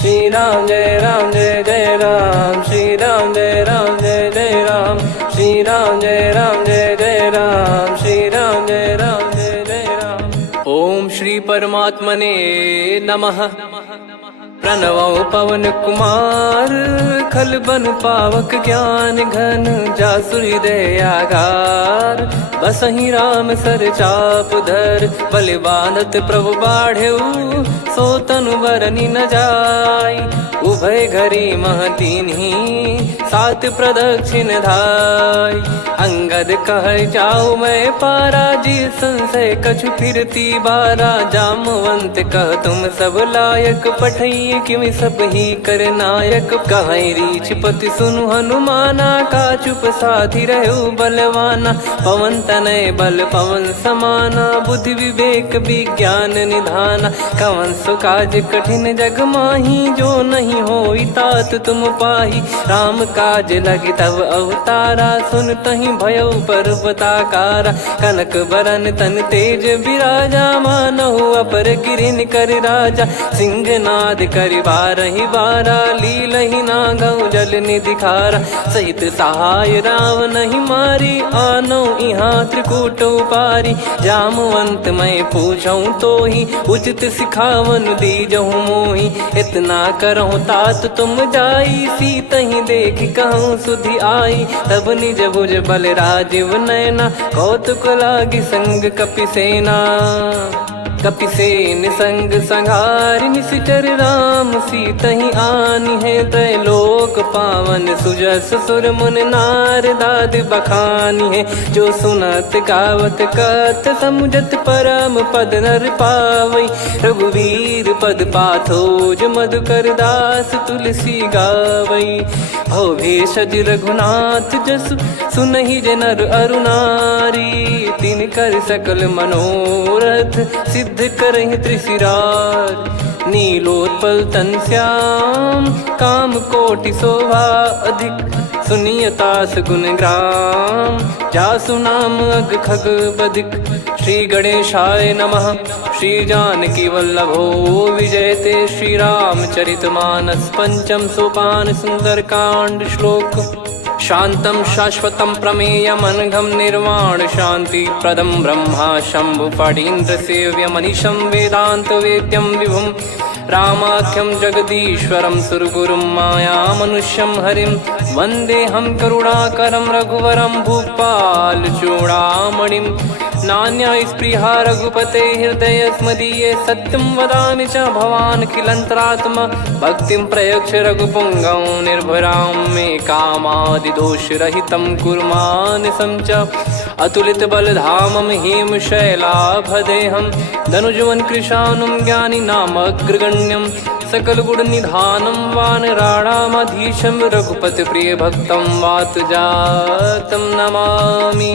श्री राम जय जय राम, श्री राम जय जय राम, श्री राम जय जय राम, श्री राम जय जय राम। ओम श्री परमात्मने नमः। प्रणवो पवन कुमार, खल बन पावक ज्ञान घन, जासु हृदय आगार। बसहि राम सर चाप धर, बलि बांधत प्रभु बाढ़ेऊ, सो तनु बरनि न जाय। उभय घरी महतीन्ही, सात प्रदक्षिण धाय। अंगद कह जाऊ मैं पारा, जी संशय कछु फिरती बारा। जामवंत कह तुम सब लायक, पठई किमि सब ही कर नायक। कहीं रीछ पति सुनु हनुमाना, का चुप साधि रहु बलवाना। पवन तनय बल पवन समाना, बुद्धि विवेक विज्ञान निधाना। कवन सो काज कठिन जग माही, जो नहीं होई तात तुम पाही। राम काज लगी तब अवतारा, सुन तहि भयउ पर्वताकारा। कनक बरन तन तेज बिराजा, मानहु अपर गिरिन कर राजा। सिंहनाद करि बारहि बारा, लीलहि नागौ जल निधि खारा। सहित सहाय राम नहीं मारी, आनो इहाँ त्रिकूट उपारी। जामवंत मैं पूछऊँ तोहि, उचित सिखावन दीजहु मोहि। इतना करहु तात तुम जाई, सीतहि देख कहूँ सुधि आई। तब निज भुज बल राजीव नयना, कौतुक लागी संग कपिसेना। कपिसेन संग संघारि, निशिचर राम सीतहि आनी है। त्रैलोक पावन सुजस सुर मुन नार, दाद बखानी है। जो सुनत गावत कथ, समुझत परम पद नर पावई। रघुवीर पद पाथोज, मधुकर दास तुलसी गावई। भव भेषज रघुनाथ जसु, सुनहि जे नर अरु नारी। तिन कर सकल मनोरथ, सिद्ध करहि त्रिशिरार। नीलोत्पल तन श्याम, काम कोटि शोभा अधिक। सुनियतास गुण ग्राम, जासु नाम अग खग बदिक। श्री गणेशाय नमः। श्री जानकी वल्लभो विजयते, श्री रामचरित मानस। पंचम सोपान सुंदर कांड श्लोक। शांतं शाश्वतं प्रमेयमनघं, निर्वाण शांति प्रदं ब्रह्मा शंभु फणीन्द्र सेव्यमनिशं। वेदांत वेद्यं विभुं रामाख्यं जगदीश्वरं, सुरगुरुं माया मनुष्यं हरिं। वन्देऽहं करुणाकरं रघुवरं, भूपाल चूडामणिं। नान्या स्पृहा रघुपते हृदय स्मदीये, सत्यं वदामि च भवान् खिलन्तरात्मा। भक्तिं प्रयच्छ रघुपुङ्गं, निर्भरां मे कामादिदोषरहितं कुर्मानिसं च। अतुलित बलधामं हेमशैलाभदेहं, धनुजवन कृशानुं ज्ञानी नामग्रगण्यं। सकल गुण निधानं वानराणामधीशं, रघुपति प्रिय भक्तं वातजातं नमामि।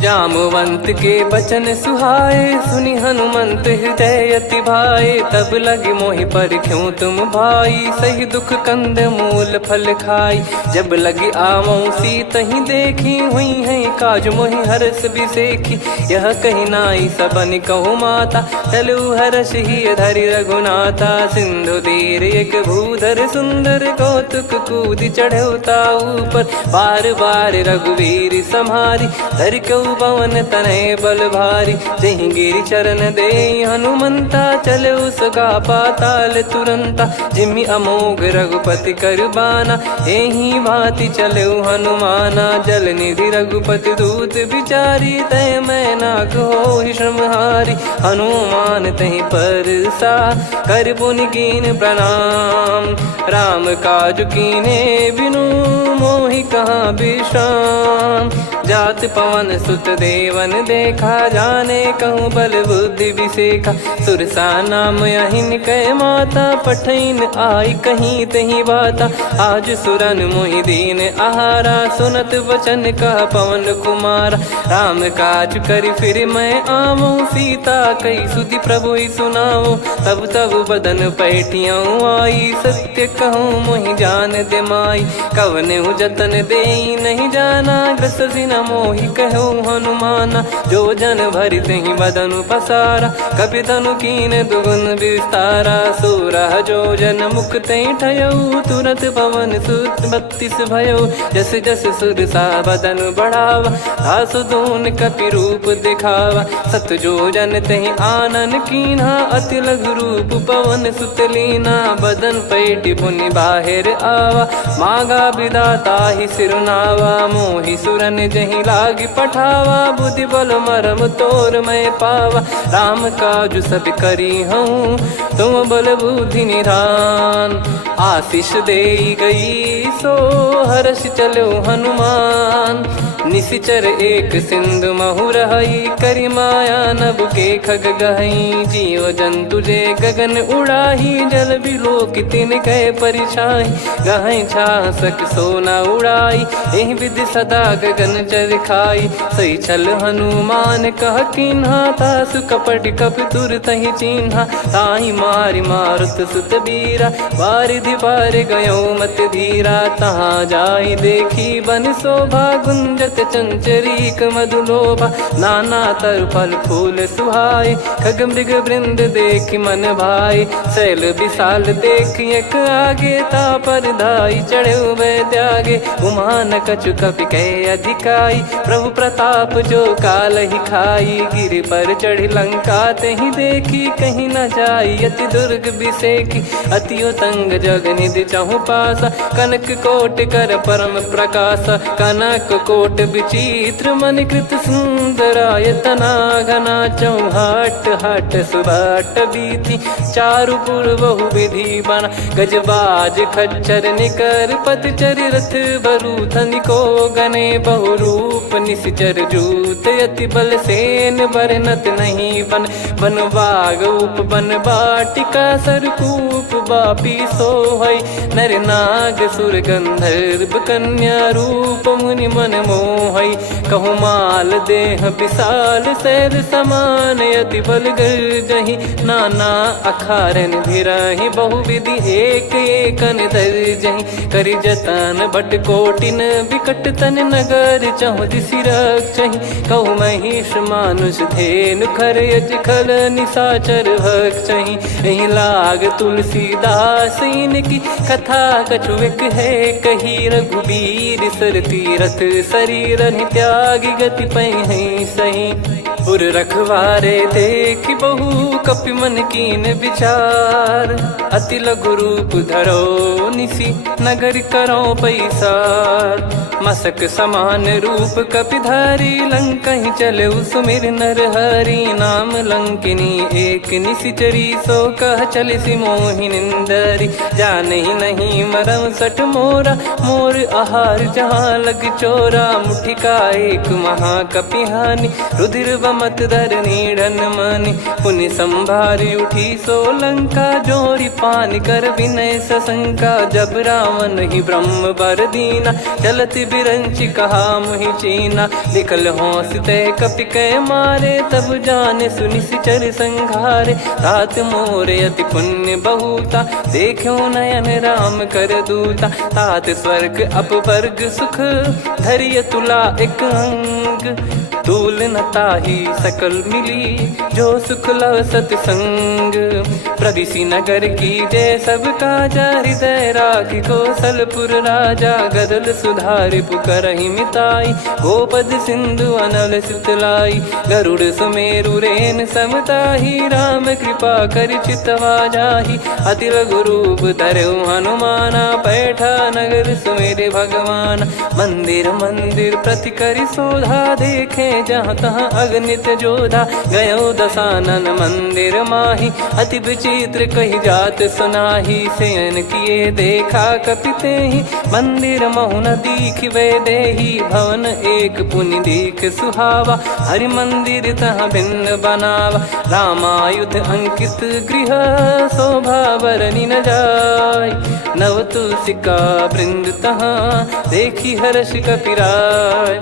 जामवंत के बचन सुहाए, सुनि हनुमंत हृदय अति भाए। तब लगे मोहि पर क्यों तुम भाई, सही दुख कंद मूल फल खाई। जब लगे आवऊं सीतहि देखी, हुई है काज मोहि हरस बिसेखी। यह कही नाई सबन कहु माता, चलु हरष ही धरि रघुनाथा। सिंधु तीर एक भूधर सुंदर, कौतुक कूद चढ़ौता ऊपर। बार बार रघुवीर सम्हारी, धर कऊ पवन तनय बल भारी। जहि गिरि चरण दे हनुमंता, चले उसका पाताल तुरंता। जिमि अमोघ रघुपति कर बाना, एहि भांति चले हनुमाना। जल निधि रघुपति दूत बिचारी, तय मैं नाग होहि श्रमहारी। हनुमान तहि परसा, कर पुनि कीन प्रणाम। राम काज कीने बिनु, मोहि कहाँ विश्राम। जात पवन सुत देवन देखा, जाने कहूँ बल बुद्धि विसेखा। सुरसा नाम अहिन कै माता, पठैन आई कहीं तही बाता। आज सुरन मोहि दीन आहारा, सुनत वचन कह पवन कुमारा। राम काज करि फिर मैं आवऊं, सीता कई सुधि प्रभु ही सुनाओ। तब तब बदन पैठियाँ आई, सत्य कहूँ मोहि जान दे माई। कवने जतन दे नहीं जाना, ग्रसि न मोहि कहो हनुमाना। जो जन भरि तेहि बदनु पसारा, कपि तनु कीन दुगुन विस्तारा। सोरह जो जन मुख तेहि ठयऊ, तुरत पवन सुत 32 भयऊ। जस जस सुरसा बदन बढ़ावा, आसु दून कपि रूप दिखावा। सत जो जन तेहि आनन कीन्हा, अति लघु रूप पवन सुत लीना। बदन पैटि पुनि बाहिर आवा, मागा विधाता ही सिरुनावा। मोहि सुरन जहि लागी पठावा, बुद्धि बल मरम तोर मैं पावा। राम काजु सब करी हूँ, तुम बल बुद्धि निधान। आशीष देई गई सो हर्ष चलो हनुमान। निशिचर एक सिंधु महु रहई, करी माया नभ के खग गहई। जीव जंतु जे गगन उड़ाही, जल बिलोक तिन कह परिछाई। गहई छासक सोना उड़ाई, एहि विधि सदा गगन चर खाई। सही छल हनुमान कह कीन्हा, तासु कपट कप तुर तहि चिन्हा। ताहि मारि मारुत सुत बीरा, वारिधि पार गयो मत धीरा। तहाँ जाई देखी बन शोभा, गुंजत चंचरीक मधुलोभा। नाना तर फल फूल सुहाए, खग मृग वृंद देख मन भाई। शैल विशाल देख एक आगे, तापर धाई चढ़े वै त्यागे। उमान कछु कपि कह अधिकाई, प्रभु प्रताप जो काल ही खाई। गिर पर चढ़ी लंका तेहि देखी, कहीं न जाई अति दुर्ग बिसेकी। अति उतंग जग निधि चहु पासा, कनक कोट कर परम प्रकाश। कनक कोट विचित्र मन कृत सुंदरायतना। घना चौहाट हाट सुबाट बीती, चारु पुर बहु विधि बना। गजबाज खच्चर निकर पतचर, रथ बरु धनिको गने। बहु रूप निशिचर जूत, अति बल सेन बरनत नहीं बन। बन बाग उप बन बाटिका, सरकूप बापी सोहई। नर नाग सुर गंधर्व कन्या, रूप मुनि मन मोहई। कहु माल देह विशाल, शैल समान अति बल गर्जहि। नाना अखारन भिरहि, बहु विधि एक एकन दर्जहि। करि जतन बट कोटिन, बिकट तन नगर चहु दिसि रक्षहि। कहु महिष मानुष धेनु, खर यज खल निशाचर भक्षहि। एहि लाग तुलसीदास इनकी, कथा कछु एक है कही। रघुबीर सर तीरथ शरीर, त्यागी गति पै सही। पुर रखवारे देख बहु, कपि मन कीन विचार। अति लघु रूप धरो निसी, नगर करो पैसार। मसक समान रूप कपि धारी, लंकहि चले सुमिर नर हरि। नाम लंकिनी एक निशिचरी, सो कह चलिसि मोहि निंदरी। जानहि नहीं मरम सठ मोरा, मोर आहार जहाँ लग चोरा। मुठिका एक महाकपिहानि, रुधिर बमत धरनी ढन मानि। पुनि संभारी उठी सो लंका, जोरी पान कर विनय सशंका। जब रावण ही ब्रह्म बर दीना, चलत बिरंचि कहा मुहि चीना। लिखल होंस ते कपि कै मारे, तब जाने सुनि सिचर संघारे। तात मोरे अति पुण्य बहुता, देखो नयन राम कर दूता। तात स्वर्ग अपवर्ग सुख, धरिय तुला एक अंग। तूल न ताहि सकल मिली, जो सुख लव सतसंग। प्रविशि नगर की जय सब काजा, हृदय राखि कौशलपुर राजा। गदल सुधारि पुकरहि मिताई, गोपद सिंधु अनल सितलाई। गरुड़ सुमेरु रेन समताहि, राम कृपा करि चितवा जाहि। अति लघु रूप धरऊ हनुमाना, पैठा नगर सुमेरे भगवान। मंदिर मंदिर प्रति करि शोधा, देखे जहाँ तहाँ अगणित जोधा। गयो दशानन मंदिर माही, अति विचित्र कही जात सुनाही। शयन किए देखा कपि तेहि, मंदिर महु न दीख वे देही। भवन एक पुनि दीख सुहावा, हरि मंदिर तहाँ भिन्न बनावा। रामायुध अंकित गृह, शोभा बरनि न जाय। नव तुलसी का वृंद तहाँ, देखी हर्ष कपिराय।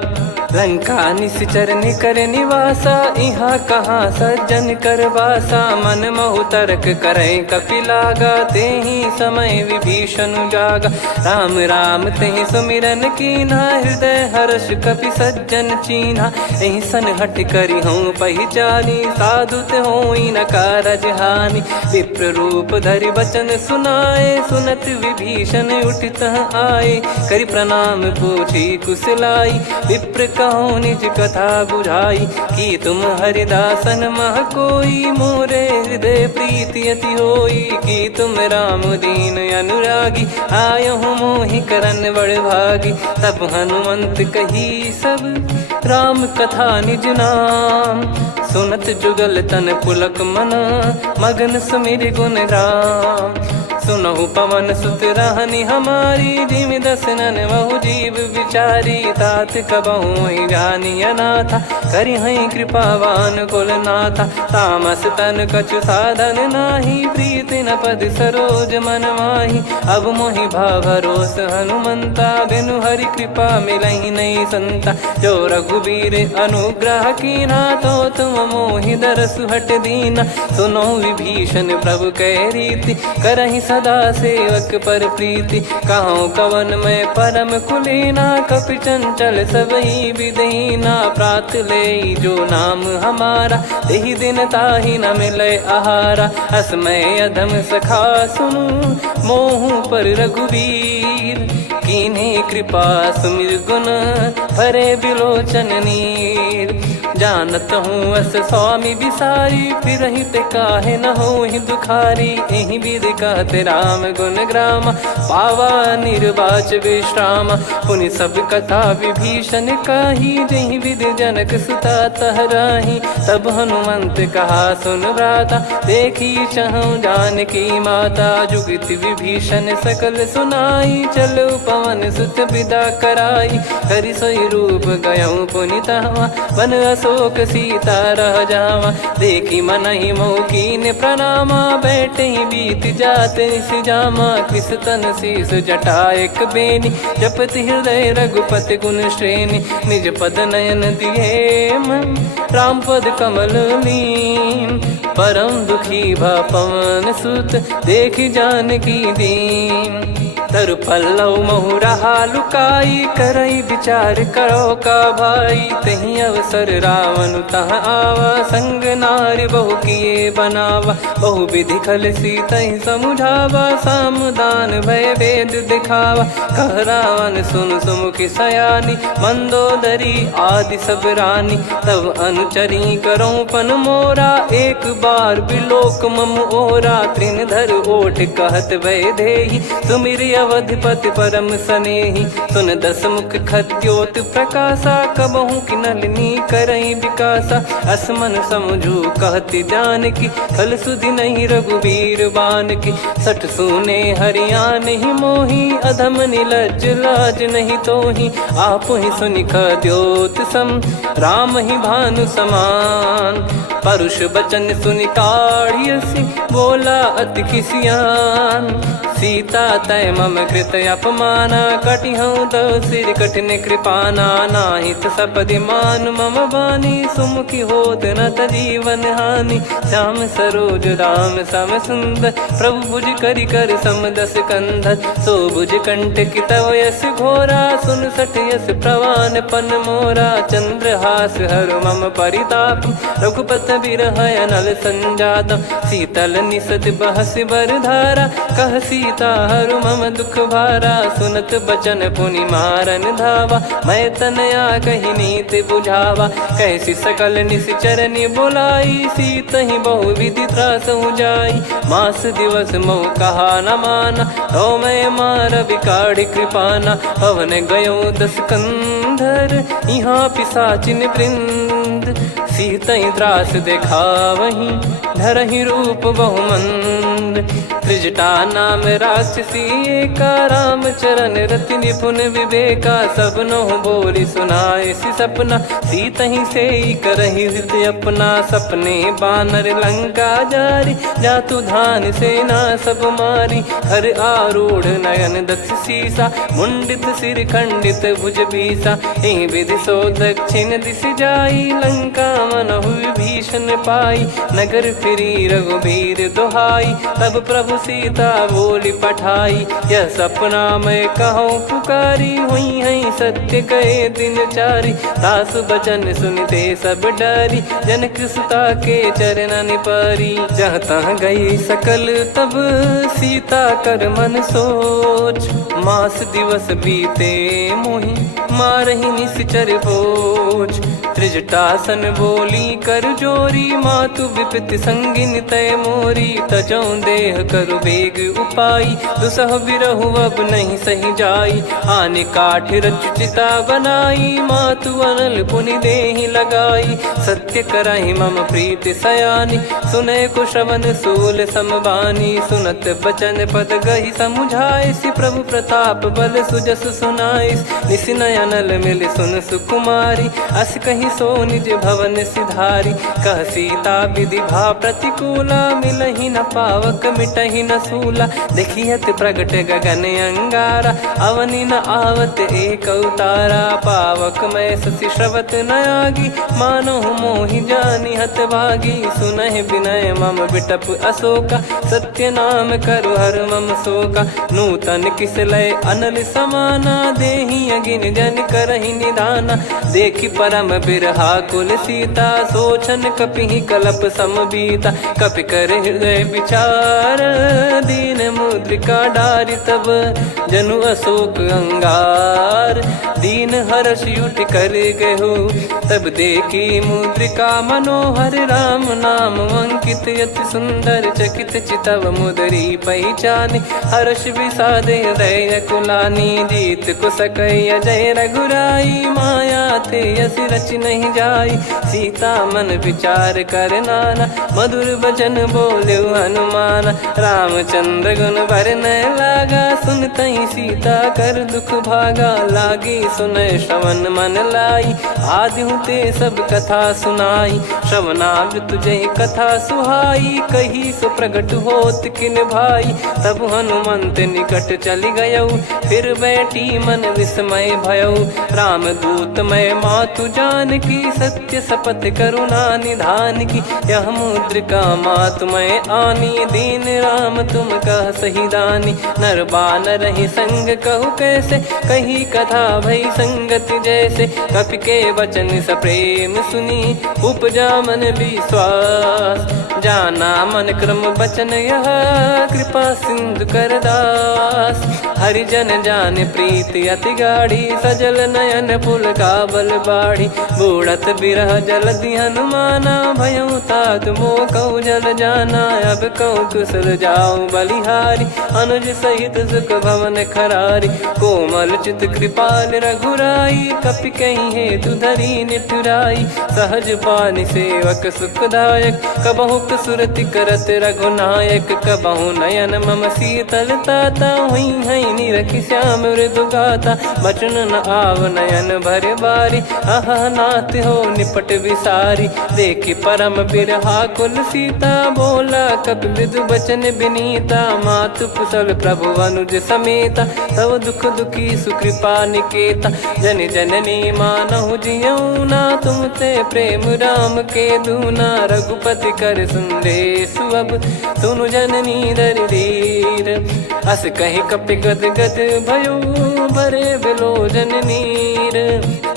लंका निश्चर निकर निवासा, इहाँ कहाँ सज्जन कर वासा। मन महु तर्क करे कपिलागा, तेहि समय विभीषण जागा। राम राम तेहि सुमिरन कीन्हा, हृदय हर्ष कपि सज्जन चीन्हा। एहि सन हट करि हूँ पहिचानी, साधु ते होई न कारज हानि। विप्र रूप धरि वचन सुनाए, सुनत विभीषण उठित आए। करि प्रणाम पूछी कुशलाई, विप्र कहो निज कथा बुझाई। कि तुम हरिदासन मह कोई, मोरे हृदय प्रीति अति होई। कि तुम राम दीन अनुरागी, आयहु मोहि करन बड़ भागी। तब हनुमंत कही सब राम कथा निज नाम, सुनत जुगल तन पुलक मना, मगन सुमिर गुण राम। सुनहु पवन सुत रहनी हमारी, जिमि दसनन महु जीव विचारी। तात कबहु ही जानी अनाथा, करि हई कृपावान कुल नाथा। तामस तन कछु साधन नाही, प्रीति न पद सरोज मन माही। अब मोहि भाव भरोस हनुमंता, बिनु हरि कृपा मिलहि नहीं संता। जो रघुबीर अनुग्रह कीन्हा, तो तुम मोहि दरसु हट दीना। सुनो विभीषण प्रभु कह रीति, करहि सदा सेवक पर प्रीति। कहूँ कवन में परम कुलीना, कपि चंचल सबही विदहीना। प्रात ले जो नाम हमारा, तेहि दिन ताहि न मिले आहारा। असमय अधम सखा सुनु, मोहु पर रघुवीर। कीन्ही कृपा सुमिर गुण, भरे बिलोचन नीर। जानत हूँ अस स्वामी बिसारी, फिरहि ते काहे न होहि दुखारी। एहि विधि कहते राम गुण ग्राम, पावा निर्वाच विश्राम। पुनि सब कथा विभीषण काही, जहि विधि जनक सुता तहराही। तब हनुमंत कहा सुन भ्राता, देखी चहु जानकी माता। जुगति विभीषण सकल सुनाई, चलो पवन सुत विदा कराई। करि सोई रूप गयऊँ पुनि तहवा, वन अशोक सीता रह जावा। देखी मनहि मोह कीन्ह प्रणामा, बैठे ही बीत जात निस जामा। कृस तन शीस जटा एक बेनी, जपति हृदय रघुपति गुण श्रेणी। निज पद नयन दिए मन, राम पद कमल लीन। परम दुखी भा पवन सुत, देखि जानकी दीन। तरु पल्लव महु रहा लुकाई, करई विचार करो का भाई। तहि अवसर रावण तह आवा, संग नारी बहु किए बनावा। बहु विधि खल सीतहि समुझावा, सामदान भय वेद दिखावा। कह रावण सुन सुमुखि सयानी, मंदोदरी आदि सब रानी। तब अनुचरी करो पन मोरा, एक बार बिलोक मम ओरा। तृण धर ओठ कहत भय देहि, सुमिर अवधिपति परम सनेहि। सुन दस मुख खद्योत प्रकाशा, कबहु कि नलिनी करई विकासा। असमन समझू कहति जानकी, खल सुधि नहीं रघुवीर बानकी। सठ सुने हरियाण ही मोही, अधम निलज्ज लाज नहीं तोही। आप ही सुनि खद्योत सम, राम ही भानु समान। परुष बचन सुनि काढ़ियसि, बोला अति किसियान। सीता तय मम कृत अपमाना, कटिहऊँ तव सिर कठिन कृपाना। नाहित सपदि मान मम बानी, सुमुखी होत न जीवन हानि। श्याम सरोज राम सम सुंदर, प्रभु भुज करि कर सम दस कंधर। सो भुज कंठ की तव यस घोरा, सुन सठ यस प्रवान पन मोरा। चंद्रहास हर मम परिताप, रघुपत बिरह अनल संजात। शीतल निसत बहस बर धारा, कह सीता हरु मम दुख भारा। सुनत बचन पुनि मारन धावा, मैं तनया कहि नीति बुझावा। कैसी सकल निश्चरनि बुलाई, सीतहि बहु विधि त्रासहु जाई। मास दिवस मोह कहा न माना, तो मैं मार बिकाढ़ि कृपाना। पवन गयो दस कंधर, यहाँ पिशाचिन वृंद। मंद, सीतई त्रास देखावहीं धरहि रूप बहुमंद। त्रिजटा नाम राक्षसी एका, राम चरण रति निपुण विवेका। सबनो बोली सुनाए सि सपना, सीतहि से करहि हृद अपना। सपने बानर लंका जारी, जातु धान सेना सब मारी। हर आरूढ़ नयन दक्ष सीसा, मुंडित सिर खंडित भुज बीसा। एहि विधि सो दक्षिण दिश जाई, लंका मनहु विभीषण पाई। नगर फिरी रघुबीर दुहाई, तब प्रभु सीता बोली पठाई। यह सपना मैं कहूँ पुकारी, हुई है सत्य कहे दिन चारी। दास बचन सुनते सब डरी, जनक सुता के चरण परी। जहाँ तहाँ गई सकल तब सीता कर मन सोच। मास दिवस बीते मोहि मारहि निश्चर बोझ। त्रिजटासन बोली कर जोरी, मातु विपत्ति संगिन तय मोरी। तजौ देह करु बेग उपाई, दुसह बिरहु अब नहीं सही जाई। आने काठ रचिता बनाई, मातु अनल पुनि देहि लगाई। सत्य करहि मम प्रीति सयानी, सुनय को श्रवण सूल समबानी। सुनत बचन पद गहि समुझाए, सि प्रभु प्रताप बल सुजस सुनाइस। निस नयनल मिल सुन सुकुमारी, अस कहि सो निज भवन सिधारी। कह सीता विधि भा प्रतिकूला, मिलहि न पावक मिटहि न सूला। देखियत प्रगट गगन अंगारा, अवनि न आवत एक अवतारा। पावक मैं शशि श्रवत न आगी, मानो मोहि जानि हत भागी। सुनहि विनय मम बिटप अशोका, सत्य नाम करु हर मम शोका। नूतन किस लय अनल समाना, देहि अगिन जन करहि निदाना। देखि परम बिरहा कुल सीता, सोचन कपिहि कलप समबीता। कपि कर हृदय विचार, दीन मुद्रिका डारि तब जनु अशोक अंगार। दीन हर्ष उठ कर गहु, तब देखी मुद्रिका मनोहर। राम नाम अंकित अति सुंदर, चकित चितव मुदरी पहचान। हर्ष विषाद हृदय कुलानी, जीत को सकय जय रघुराई। माया थे यस रच नहीं जाई, सीता मन विचार कर नाना। मधुर बचन बोले हनुमान, रामचंद्र गुण बरनै लागा। सुनतहि सीता कर दुख भागा, लागी सुनय श्रवण मन लाई। आदि ते सब कथा सुनाई, श्रवणामृत जय कथा सुहाई। कही सो प्रगट होत किन भाई, तब हनुमंत निकट चली गयौ। फिर बैठी मन विस्मय भयौ, राम दूत मैं मातु जानकी। सत्य शपथ करुणा निधान की, यह मुद्रिका मातु मैं आनी। दीन राम तुम कह सही दानी, नर बानर ही संग कहु कैसे। कही कथा भई संगति जैसे, कपि के वचन सप्रेम सुनी। उपजा मन विश्वास, जाना मन क्रम बचन यह। कृपा सिंधु कर दास, हरिजन जान प्रीति अति गाढ़ी। सजल नयन पुल का बल बाढ़ी, बूढ़त बिरह जल दी हनुमाना। भयउ तात मोह कहु जल जाना, अब कहु कुशल जाऊं बलिहारी। अनुज सहित सुख भवन खरारी, कोमल चित कृपाल रघुराई। कपि कहीं हेतु धरी निठुराई, सहज पानि सेवक सुखदायक। कबहु सुरति करत रघुनायक, कबहु नयन मम शीतल ताता। हुई है निरखि श्याम मृदु गाता, बचन न आव नयन भर बारी। आहा नाथ हो निपट विसारी, देखि परम बिरहा कुल सीता। बोला कपि मृदु बचन बिनीता, मातु कुशल प्रभु अनुज समेता। तव दुख दुखी सुकृपा निकेता, जन जननी मानहु जियऊ ना। तुम ते प्रेम राम के दूना, रघुपति कर संदेश अब सुनु जननी दर धीर। अस कहि कपि गद गद भयो, भरे बिलोचन नीर।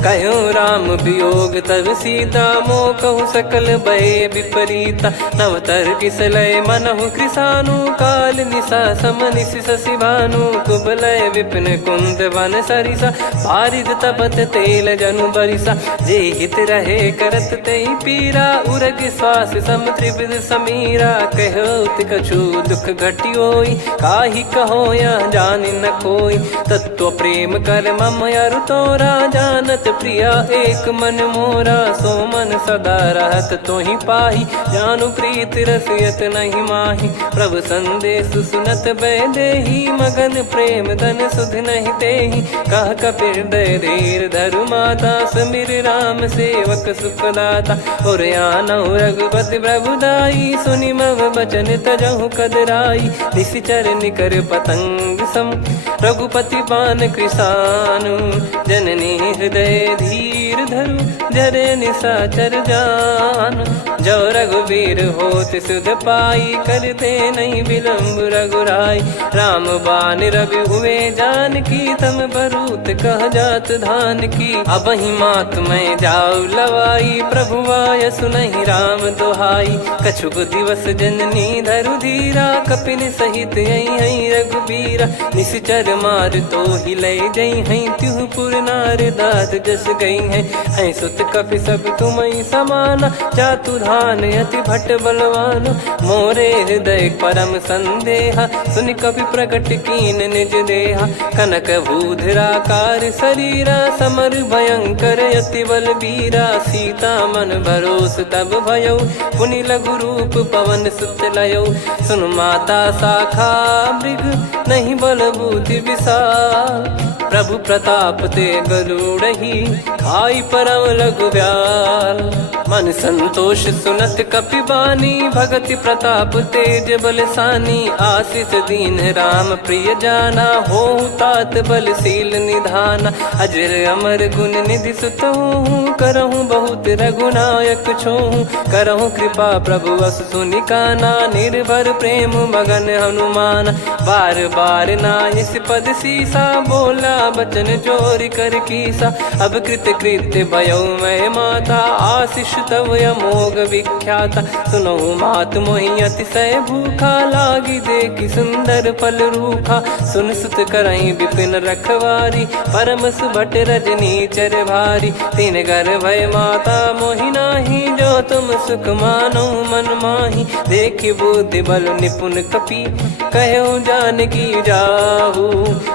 कहो राम वियोग तब सीता, मोह कहु सकल भय विपरीता। नवतर किसलय मनहु कृसानु, काल निशा समनिशि शशि भानु। कुबलय विपिन कुंद वन सरिसा, पारिद तपत तेल जनु बरिसा। जे हित रहे करत तेहि पीरा, उरग श्वास सम त्रिविध समीरा। कहो कछु दुख घटियोई, काहि कहो या जान न कोई। तत्व प्रेम कर मम अरु तोरा, जानत प्रिया एक मन मोरा। सो मन सदा रहत तो ही पाही, जानु प्रीत रसियत नहीं माही। प्रभु संदेश सुनत बैदेही, मगन प्रेम धन सुध नहीं तेही। कह कपिर दय धीर धरु माता, समिर राम सेवक सुखदाता। और आनौ रघुपति प्रभुदाई, सुनि मव बचन तजहु कदराई। निशिचर निकर पतंग सम, रघुपति पान कृसानु। जननी हृदय धीर धरु, जरे निशाचर जान। जो रघुवीर होत सुध पाई, करते नहीं विलम्ब रघुराई। राम बान रवि हुए जानकी, तम बरूत कह जात धान की। अब ही मात मैं जाऊ लवाई, प्रभु आय सुनहि राम दोहाई। कछुक दिवस जननी धरु धीरा, कपिन सहित यही रघुबीरा। निशिचर मार तो ही ले जई हैं, त्युह पुर नार दाद जस गई हैं। सुत कपि सब तुमहि समाना, जातु धान अति भट बलवान। मोरे हृदय परम संदेहा, सुनि कपि प्रकट कीन निज देहा। कनक भूधराकार शरीरा, समर भयंकर अति बलबीरा। सीता मन भरोस तब भयउ, पुनि लघु रूप पवन सुत लयउ। सुन माता शाखा मृग, नहीं बल बुद्धि विशाल। प्रभु प्रताप ते गरुड़ही, खाई परम लघु ब्याल। मन संतोष सुनत कपि बानी, भगति प्रताप तेज बलसानी। आशीष दीन राम प्रिय जाना, होहु तात बलशील निधाना। अजर अमर गुण निधि सुतहु, करहु बहुत रघुनायक छोहु। करहु कृपा प्रभु अस सुनि काना, निर्भर प्रेम मगन हनुमान। बार बार नायस पद सीसा, बोला बचन चोरी कर कीसा। अब कृत कृत्य भयउ मैं माता, आशीष तव अमोघ विख्याता। सुनहु मात मोहि अतिशय भूखा, लागी देखि सुंदर फल रूखा। सुन सुत करहि विपिन रखवारी, परम सुभट रजनी चर भारी। तीन घर भय माता मोहि नाही, जो तुम सुख मानो मन माही। देखि बुद्धि बल निपुण कपि, कहु जानकी जाहु।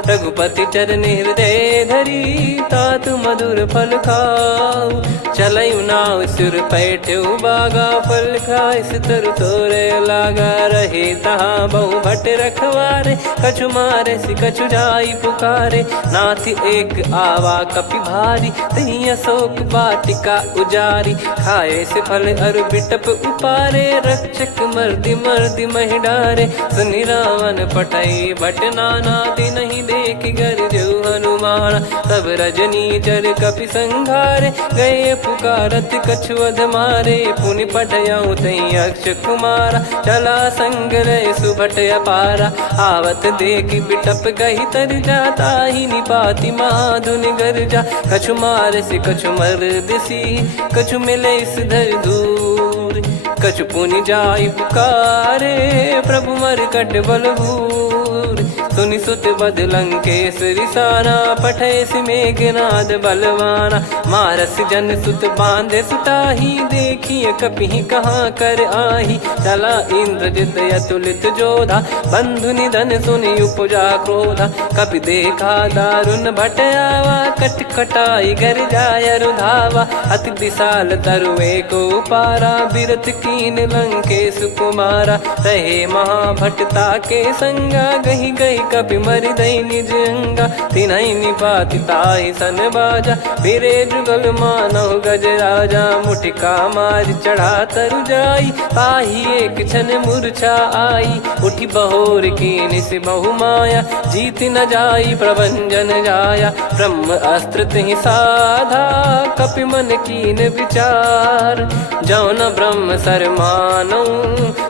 रघुपति चरण हृदय धरी, तात मधुर फल खाऊ। चलयु नाव सुर पैठ्यु बागा, फल खाइस तरु तोरे लागा। रहे तहाँ बहु भट रखवारे, कछु मारे सि कछु जाई पुकारे। नाथ एक आवा कपि भारी, तही अशोक वाटिका उजारी। खाए से फल अरु बिटप उपारे, रक्षक मर्दि मर्दि महि डारे। सुनि रावण पटई भट नाना, तिनहि देखि गरजउ हनुमान। तब रजनी चर कपि संघारे, गए पुकारत कछु अध मारे। पुनि पठयउ तई अक्ष कुमारा, चला संग रहे सुभट अपारा। आवत देखि बिटप गही तर जाता, ही निपाति महाधुनि गर्जा। कछु मार से कछु मर्दिसी, कछु मिले इस धर दूर। कछु पुनि जाई पुकारे, प्रभु मरकट बलभूर। सुनि सुत बद लंकेश्वरी साना, पठय मेघनाद बलवाना। मारस जन सुत बांधे सुताही, देखिए कपि कहाँ कर आही। चला इंद्रजित अतुलित जोधा, बंधु निधन सुनि उपजा क्रोधा। कपि देखा दारुण भट आवा, कट कटाई गर जाय रुधावा। अति विशाल तरुए को पारा, बिरत कीन लंकेश कुमारा। रहे महाभटता के संगा, गही गही कपि मरि दई निज अंगा। तिन्हि निपाति ताहि सन बाजा, फिरे जुगल मानव गज राजा। मुटिका मार चढ़ा तरु जाई, ताहि एक क्षण मूर्छा आई। उठि बहोर कीन से बहु माया, जीत न जाई प्रभंजन जाया। ब्रह्म अस्त्र तिहि साधा, कपि मन कीन विचार। जौ न ब्रह्म सर मानौ,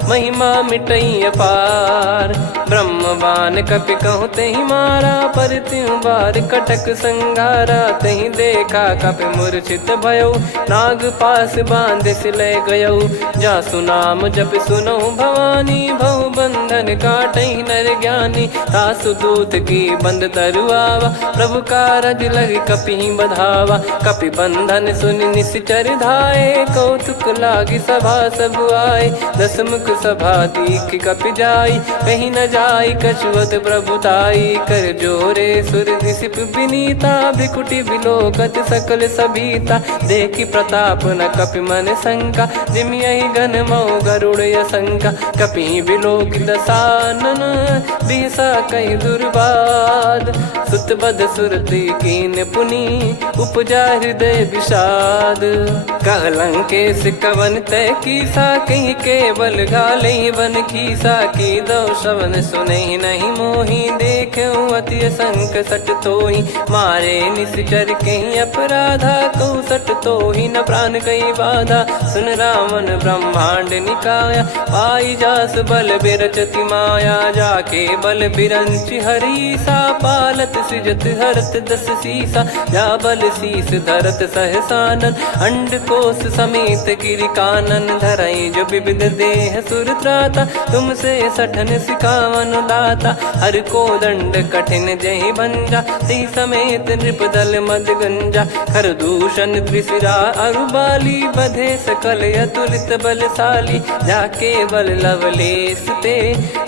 महिमा मिटई अपार। ब्रह्म बान कपि कहु तहि मारा, पर त्यों बार कटक संगारा। तहि देखा कपि मूर्छित भयउ, नाग पास बांध सिले गयउ। जासु नाम जप सुनहु भवानी, भव बंधन काटहि नर ज्ञानी। तासु दूत की बंद तरुआवा, प्रभु कारज लग कपि बधावा। कपि बंधन सुनि निश्चर धाये, कौतुक लागी सभा सब आए। दस मुख सभा दीख कपि जाई, कहीं न जाई कछुवत प्रभुताई। कर जोरे सुर दिसिप विनीता, भ्रिकुटि बिलोकत सकल सबीता। देखि प्रताप न कपि मन शंका, जिमियहि गन मऊ गरुड़ असंका। कपि बिलोक दसानन, बिहसा कहि दुर्वाद। सुत बध सुरति कीन पुनि, उपजा हृदय विषाद। कहलंकेश कवन तय कीसा, कहीं केवल गाले बन खीसा। की दो श्रवण सुने नहीं मोही, देखे अति संक सट तोही। मारे निश्चर कहीं अपराधा, कहूँ सट तोही न प्राण कहीं बाधा। सुन रावण ब्रह्मांड निकाया, पाई जास बल बिरचति माया। जाके बल बिरंच हरीसा, पालत सृजत हरत दस सीसा। जा बल शीस धरत सहसानन, अंड कोश समेत गिरि कानन। धरई जो विविध देह सुर त्राता, तुमसे सठन सिखावन दाता। हर को दंड कठिन जहि भंजा, ती समेत नृप दल मद गंजा। खर दूषण त्रिशिरा अरुबाली, बधे सकल अतुलित बलशाली। जाके बल लवलेश ते,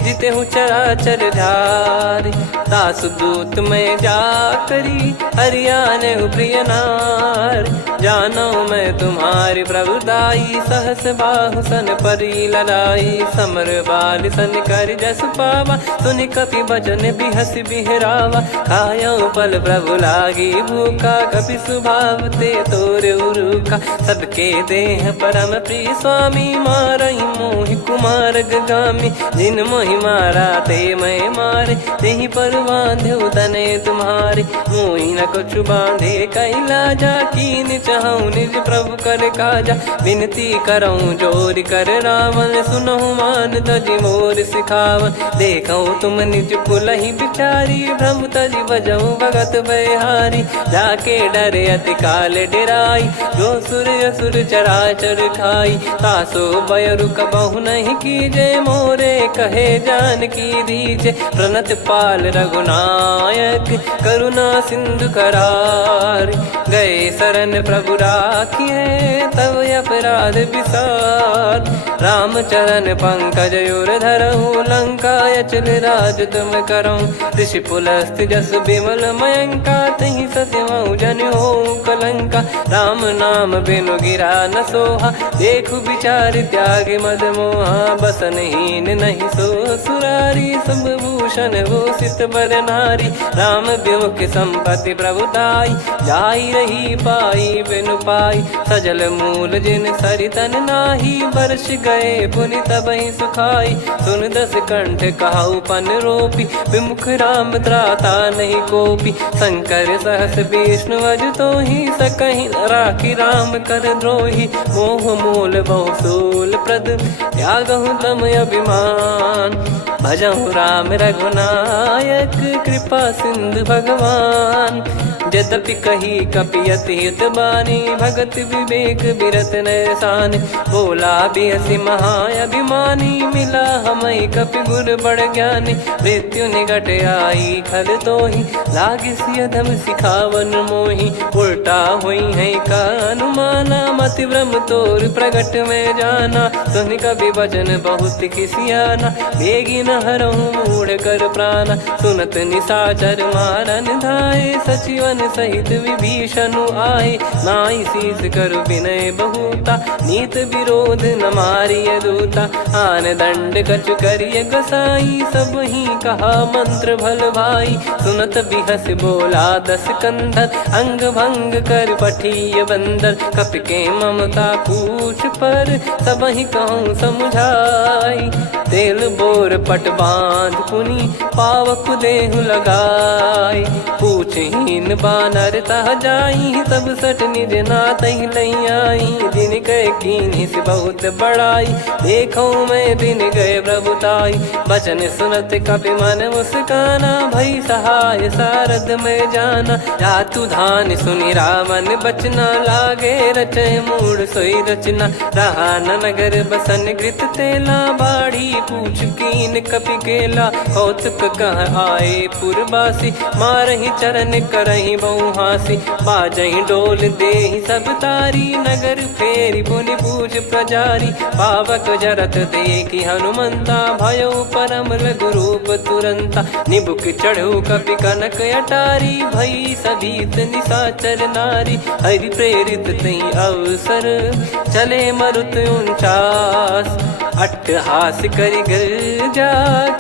जिते हूँ चराचर धारी। दास दूत में जा करी, हरियाने प्रिय नार। जानो मैं तुम्हारी प्रभुताई, सहस बाहु सन परी लड़ाई। समर बाल सन कर जस पावा, सुनि कपि भजन बिहस बिहरावा। खायो पल प्रभु लागी भूखा, कपि स्वभाव ते तोर उरुखा। सबके देह परम प्रिय स्वामी, मारई मोहि कुमार गगामी। जिन मोहि मारा ते मैं मारे, तेहि पर बांधो तने तुम्हारे। मोहि न कुछ बांधे कैलाजा, कीन चाहूँ निज प्रभु कर काजा। विनती करऊँ जोर कर रावण, सुनहु मान तजि मोर सिखावन। देखऊँ तुम निज पुलहि बिचारी, भ्रम तजि बजऊँ भगत बहारी। जाके डरे अति काल डेराई, जो सुर असुर चराचर खाई। तासो बयरु कबहु नहीं कीजे, मोरे कहे जान की दीजे। प्रणत पाल रघुनायक, करुणा सिंधु करार। गए शरण प्रभु राखिए, तब अपराध विसार। राम चरण पंकज उर धरऊँ, लंका अचल राज तुम करऊँ। ऋषि पुलस्त जस विमल मयंका, तहि सत्यमऊ जन हो कलंका। राम नाम बिनु गिरा न सोहा, देखु विचार त्याग मद मोहा। बसनहीन नहीं सो सुरारी, सब भूषण भूषित बर नारी। राम विमुख संपत्ति प्रभुताई, जाई रही पाई बिनु पाई। सजल मूल जिन सरितन नाही, वर्ष गए पुनि तबहि सुखाई। सुन दस कंठ कहाऊ पन रोपी, विमुख राम त्राता नहीं कोपी। शंकर सहस विष्णु अज तोहि, सकहि न राखी राम कर द्रोही। मोह मूल बहु सूल प्रद, त्यागहु तम अभिमान। भजहु राम रघुनायक, कृपा सिंधु भगवान। यद्यपि कही कपियति हित बानी, भगत विवेक बिरत नैसान। बोला बिहसि महाअभिमानी, मिला हमई कपि गुर बड़ ज्ञानी। मृत्यु निकट आई खल तोहि, लागिसि अधम सिखावन मोहि। उल्टा हुई है का अनुमाना, मति भ्रम तोर प्रगट में जाना। सुन कवि वचन बहुत खिसियाना, बेगी न हरहु मूढ़ कर प्राणा। सुनत निशाचर मारन धाये, सचिवन सहित विभीषणु आए। नाई शीस कर विनय बहुता, नीत विरोध न मारिय दूता। आन दंड कछु करिय गसाई, सब ही कहा मंत्र भल भाई। सुनत बिहस बोला दस कंधर, अंग भंग कर पठिय बंदर। कपि के ममता पूछ पर, सब ही कहूँ समुझाई। तेल बोर पट बांध पुनि, पावक देहु लगाई। पूछहीन बानर तह जाई, सब सट निज नातहि लई आई। दिन गए कीन्ही से बहुत बड़ाई, देखो मैं दिन गए प्रभुताई। बचन सुनत कपि मन मुस्काना, भई सहाय सारद में जाना। जातु धान सुनि रावण बचना, लागे रचय मूढ़ सोई रचना। रहा न नगर बसन घृत तेला, बाढ़ी पूछ कीन कपि केला कौतुक कह आए पुरबासी मारही चरण करही बहु हासी बाजही डोल देहि सब तारी नगर फेरी पुनि पूज प्रजारी पावक जरत देखी हनुमंता भयो परम लघु रूप तुरंता निबुक चढ़ू कपि कनक अटारी भई सभीत निशाचर नारी हरि प्रेरित तई अवसर चले मरुत 49 अट्टहास करि गिरजा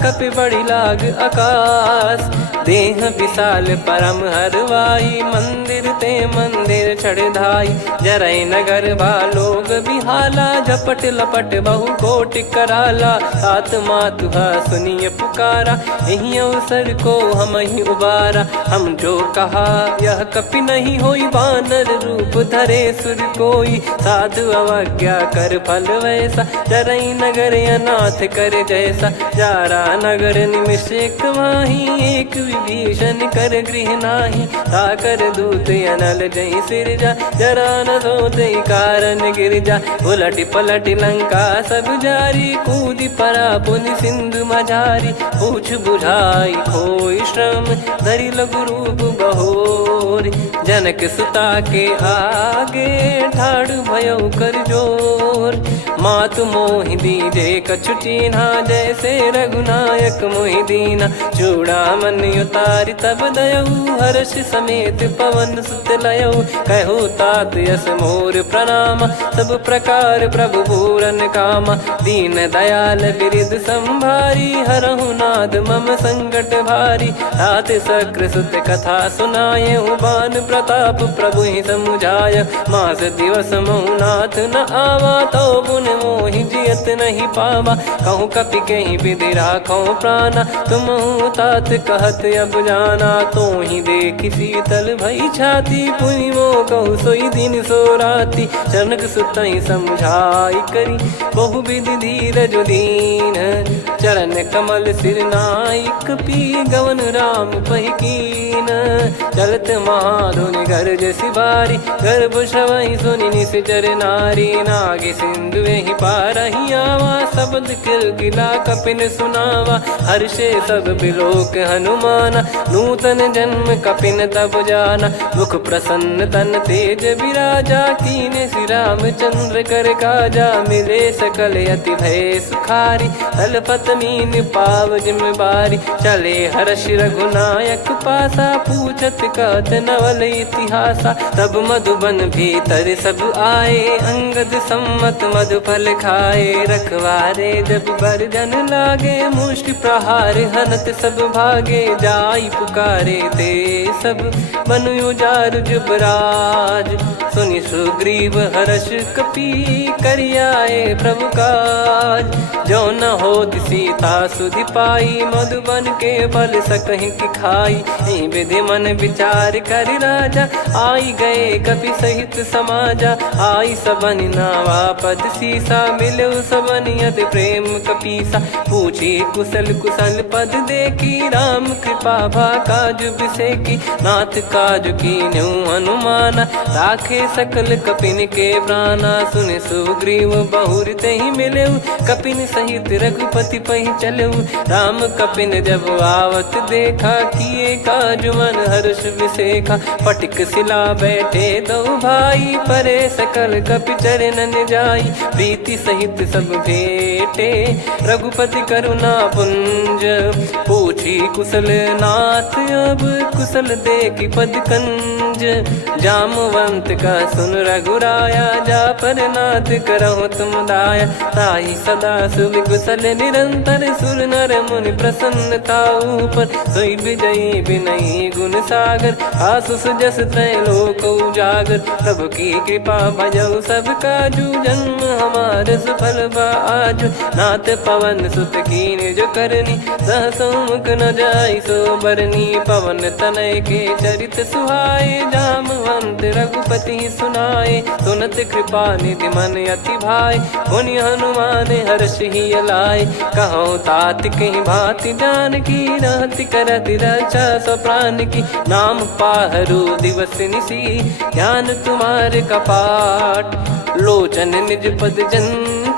कपि बड़ी लाग आकाश देह विशाल परम हरवाई मंदिर ते मंदिर चढ़ाई जरई नगर बालोग बिहाला झपट लपट बहु कोट कराला सात मातुहा सुनिय पुकारा यही अवसर को हम ही उबारा हम जो कहा यह कपि नहीं होई बानर रूप धरे सुर कोई साधु अवज्ञा कर फल वैसा जरई नगर अनाथ कर जैसा जारा नगर निमिष एक माही एक विभीषण कर गृह नाही ताकर दूत अनल जय सिरजा जरा न सोते कारण गिरजा उलट पलट लंका सब जारी कूदी परा पुनि सिंधु मझारी पूछ बुझाई खोई श्रम धरि लघु रूप बहोरी जनक सुता के आगे ठाड़ भयो कर जोर मातु मोहि दीजे कछु चीन्हा जैसे रघुनायक मोहि दीना चूड़ामन उतारि तब दयऊ हर्ष समेत पवन सुत लयऊ कहु तात यस मोर प्रणाम सब प्रकार प्रभु पूरन कामा दीन दयाल बिरिद संभारी हरहु नाद मम संकट भारी तात सक्र सुत कथा सुनाये बान प्रताप प्रभु ही समुझाय मास दिवस महु नाथ न आवा तो पुन मोहि जियत नहीं पावा कहूँ कपि कहीं विधि राखो प्राणा तुम तात कहत अब जाना तो ही देख शीतल भई छाती पुनि मो कहु सोई दिन सो राती जनक सुतई समझाई करी बहु विधि धीरज दीन चरण कमल सिर नाइक पी गवन राम पहिकीन चलत महाधुनि गर्ज सिबारी गर्भ श्रवहि सुनि निश्चर नारी नागे सिंधु ही पारही आवा शब्द किलकिला कपिन सुनावा हर्षे सब बिलोक हनुमाना नूतन जन्म कपिन तब जाना मुख प्रसन्न तन तेज विराजा कीने श्री रामचंद्र कर काजा मिले सकल अति भय सुखारी तलपत मीन पाव जिम्मेवारी चले हर्ष रघुनायक पासा पूछत कहत नवल इतिहासा तब मधुबन भीतर सब आए अंगद सम्मत मधुफल खाए रखवारे जब बरजन लागे मुष्टि प्रहार हनत सब भागे जाई पुकारे ते सब मनु उजार जुबराज सुनि सुग्रीव हर्ष कपि करियाए प्रभु काज जो न हो सीता सुधि पाई मधुबन के फल सकहि की खाई विधि मन विचार कर राजा आई गए कपि सहित समाजा आई सबन नावा पद सीसा मिलो सबनियत प्रेम कपीसा पूछी कुशल कुशल पद देखी राम कृपा भा काज बिसेकी नाथ काज की न्यू हनुमाना राखे सकल कपिन के प्राणा सुन सुग्रीव बहुर ते ही मिले कपिन सहित रघुपति पहि चले राम कपिन जब आवत देखा किए काज मन हर्ष विसेखा पटिक सिला बैठे दो भाई परे सकल कपि चरणन जाई प्रीति सहित सब भेटे रघुपति करुणा पुंज पूछी कुशल नाथ अब कुशल देखी पद कंज जामवंत का सुन रघुराया जा पर नाथ करहु तुम दाया ताई सदा सुभि कुशल निरंतर सुर नर मुनि प्रसन्नता ऊपर सोई विजयी विनयी गुण सागर आसु सुजस त्रैलोक उजागर प्रभु की कृपा भजऊ सब काजू जन्म हमार सफल बाजू नाथ पवन सुत कीन जो करनी सहसो मुख न जाई सो बरनी पवन तनय के चरित सुहाए जामवंत रघुपति सुनाए सुनत कृपा निधि मन अति भाई पुनि हनुमान हर्ष ही लाए कहो तात कहीं भांति जान की रहति करति रक्षा सो प्राण की नाम पाहरू दिवस निसी ध्यान तुम्हारे कपाट लोचन निज पद जन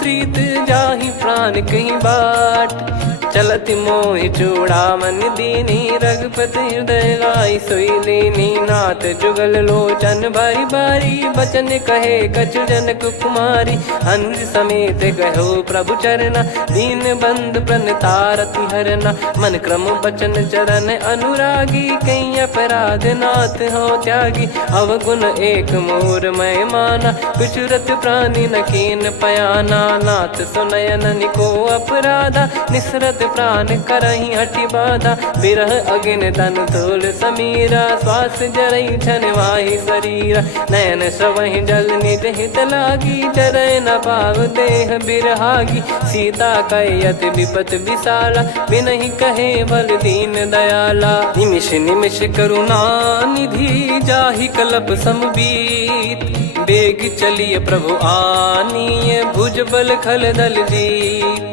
प्रीत जाहि प्राण कहीं बाट। चलत मोहि चूड़ामन दीनी रघुपति हृदय लाई सोई लीनी। नाथ जुगल लोचन बारी बारी बचन कहे कछु जनक कुमारी। हंस समेत गहो प्रभु चरना दीन बंद प्रणतारति हरना। मन क्रम बचन चरण अनुरागी कहीं अपराध नाथ हो त्यागी। अवगुण एक मोर मैं माना विचुरत प्राणी न कीन पयाना। नाथ सुनयन निको अपराधा निसरत प्राण करही हटि बाधा। बिरह अगिन तन तोल समीरा श्वास जरई छन वाहि शरीरा। नयन सवहि जल निज हित लागी चरय न पाव देह बिरहागी। सीता कयत विपत विशाला बिनहि कहे बल दीन दयाला। निमिष निमिष करुणा निधि जाहि कलप समबीत। बेग चलिए प्रभु आनीय भुज बल खल दल जीत।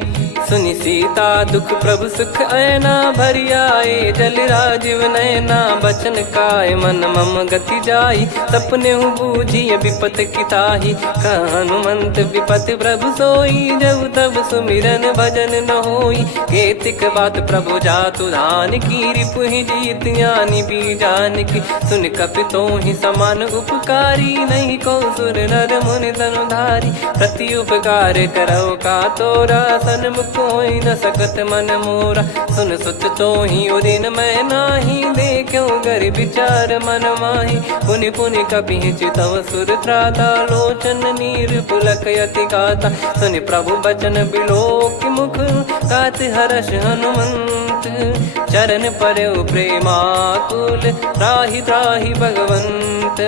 सुनि सीता दुख प्रभु सुख ऐना भरि आए जल राजीव नैना। बचन काय मन मम गति जाई सपने बूझी विपत किताही। हनुमंत विपत प्रभु सोई जब तब सुमिरन भजन न होई। केतिक बात प्रभु जातु धान की रिपुहि जीत ज्ञानी बीजान की। सुन कपितो ही समान उपकारी नहीं को सुर नर मुनि तनुधारी। प्रति उपकार करो का तोरा सन्मुख कोई न सकत मन मोरा। सुन सुत तो ही उदिन मैं नाही देखो गर विचार मन माही। पुनि पुनि कपि चितव सुर त्राता लोचन नीर पुलक यति गाता। सुनि प्रभु बचन बिलोक मुख गात हर्ष हनुमंत। चरण परयो प्रेमाकुल त्राहि त्राहि भगवंत।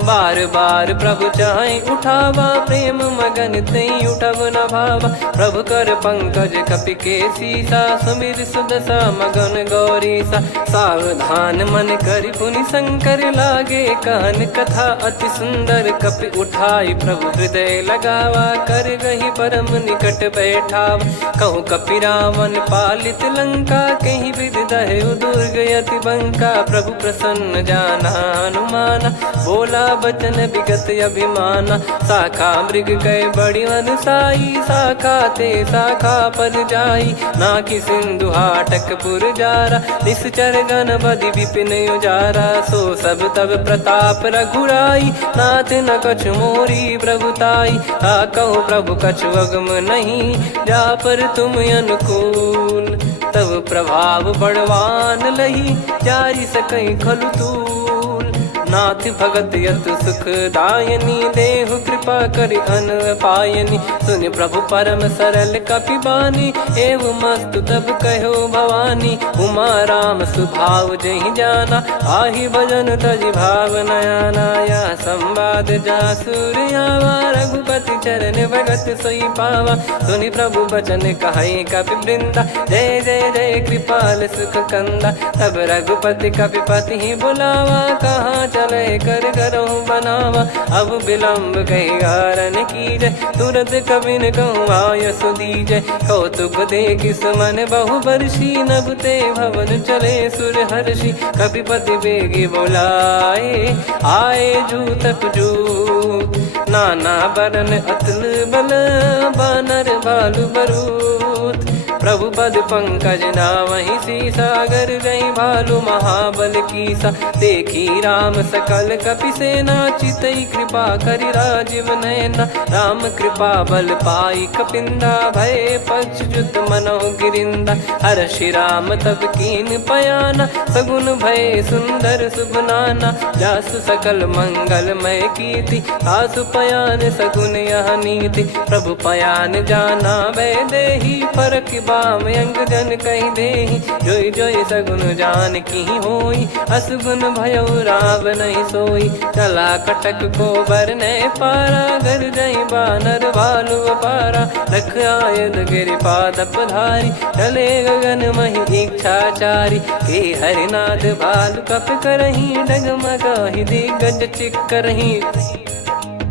बार बार प्रभु चाहि उठावा प्रेम मगन तई उठब न भावा। प्रभु कर पंकज कपि के सीसा सुमिर सुदशा मगन गौरीसा। सावधान मन करि पुनि शंकर लागे कहन कथा अति सुंदर। कपि उठाई प्रभु हृदय लगावा कर गही परम निकट बैठावा। कहूँ कपि रावण पालित लंका कहीं विधि दहु दुर्ग यति बंका। प्रभु प्रसन्न जाना हनुमाना बोला बचन विगत अभिमाना। शाखा मृग गए बड़ी अनुसाई शाखा ते शाखा पर जाई। ना कि सिंधु हाटक पुर जारा निश्चर गण बदि विपिन उजारा। सो सब तब प्रताप रघुराई नाथ न कछु मोरी प्रभुताई। कहूँ प्रभु कछु अगम नहीं जा पर तुम अनुकूल। तब प्रभाव बड़वान लही जारी सकई खलु तूल। नाथ भगत यत सुख दायनी देहु कृपा करि अन पायनी। सुन प्रभु परम सरल कपि बानी एवं मस्तु तब कहो भवानी। उमा राम सुभाव जहि जाना आहि भजन तजि भाव नयाना। या संवाद जासुर आवा रघुपति चरण भगत सोई पावा। सुनि प्रभु बचन कहै कपि वृंदा जय जय जय कृपाल सुख कंदा। तब रघुपति कपि पति बुलावा कहाँ चले कर करहु बनावा। अब विलम्ब कही कारण कीजय तुरत कबिन कहूँ आयस दीजय। कौतुक देख सुमन बहु बरसी नभ ते भवन चले सुर हर्षि। कपिपति बेगी बोलाए आए जूतक जूत। नाना बरन अतुल बल बानर बालु बरूत। प्रभु पद पंकज नावहि सीसागर गई भालु महाबल कीसा। देखी राम सकल कपि सेना चितई कृपा करि राजीव नयना। राम कृपा बल पाई कपिंदा भय पक्ष जुत मनो गिरिंदा। हर्षि राम तब कीन पयाना सगुन भय सुंदर शुभ नाना। जासु सकल मंगलमय कीर्ति आसु पयान सगुन यह नीति। प्रभु पयान जाना वै देहि फरक बाम अंग जन कहीं देहि। जोई जोई सगुन जान की होई असगुन भयो राव नहीं सोई। चला कटक को बरने पारा घर जई बानर भालु पारा। रख आयद गिरि पाद पधारी चले गगन मही इच्छाचारी। के हरिनाथ भालु कप करही डगमगाहि दिग्गज चिक्करही।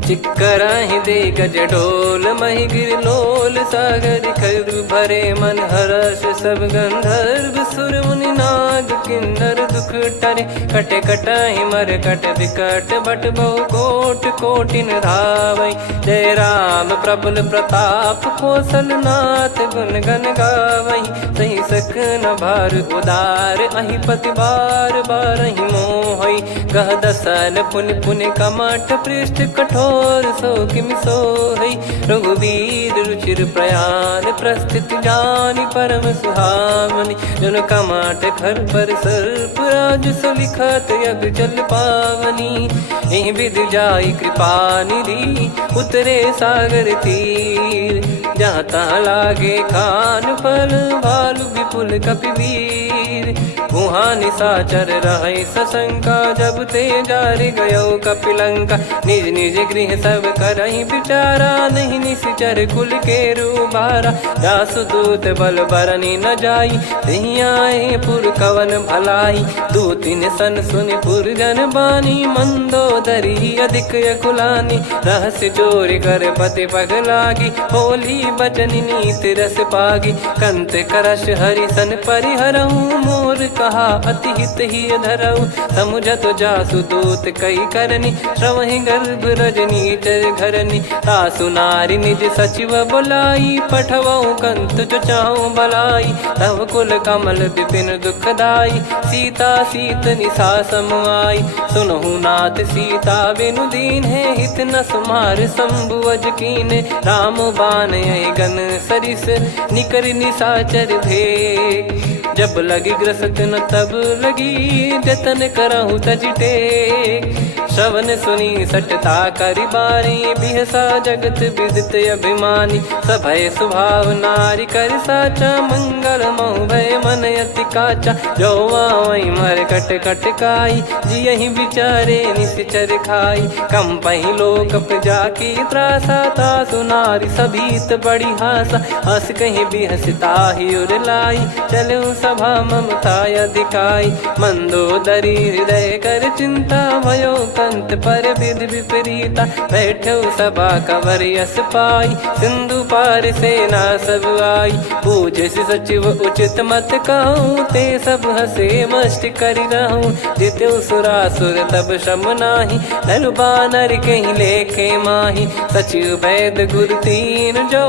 चिक्कराहि दे गज डोल महि गिर लोल सागर खर भरे मन हर्ष सब गंधर्व सुर मुनि नार। नाग किन्नर दुख टरे, कटे कटहि मर कट विकट बट बहु कोट कोटिन धावै। जय राम प्रबल प्रताप कौशलनाथ गुण गण गावै। सही सकन भार उदार अहि पति बार बारहि मोहै। गह दसन पुन पुन कमठ पृष्ठ कठोर सो किमि सोहै। रघुवीर रुचिर प्रयाण प्रस्थित जानि परम सुहावनि। जन कमठ खर पर सर्प राज सलिखत यग जल पावनी। एहि विधि जाई कृपा निधि उतरे सागर तीर। जहाँ तहाँ लागे खान फल भालु विपुल कपिवीर। वहाँ निशाचर रहै सशंका जब ते जारि गयो कपिलंका। निज निज गृह सब करहि विचारा नहीं निश्चर कुल के रूबारा। जासु दूत बल बरनि न जाई तेहि आए पुर कवन भलाई। दूतिन सन सुनि पुर जन बानी मंदोदरी अधिक यकुलानी। रहस्य चोरी कर पति पगलागी होली बचन नीति रस पागी। कंत करश हरिसन परिहरहु मोर कहा अति हित ही धरऊ। समुझत जासु दूत कई करनी श्रवहि गर्भ रजनी चर घरनी। तासु नारी निज सचिव बुलाई पठवऊ कंत जो चाहूं बलाई। तव कुल कमल विपिन दुखदाई सीता सीत निशा समाई। सुनहु नाथ सीता बिनु दीन है हित न सुमार शंभु अज कीने। राम बाण गन सरिस निकर निशाचर भेग। जब लगी ग्रसत न तब लगी जतन करहु तज टेक। श्रवण सुनी सटता करि बारी बिहसा जगत विदित अभिमानी। सभय स्वभाव नारी कर साचा मंगल मऊ भय मन अति काचा। जो आवै मर कट कट काई जियहि विचारे निश्चर खाई। कम पहि लोक जाकी त्रासा तासु नारी सभीत बड़ी हासा। हस कहीं बिहसता ही उर लाई चलऊ सभा ममता अधिकाई। मंदोदरी हृदय कर चिंता भयो कंत पर विधि विपरीता। बैठो सभा कवर यस पाई सिंधु पार सेना सब आई। पूज्य सचिव उचित मत कहूँ ते सब हसे मष्ट करि रहूँ। जित्यु सुरासुर तब श्रम नाही नर बानर कहीं लेखे माही। सचिव वैद गुरु तीन जो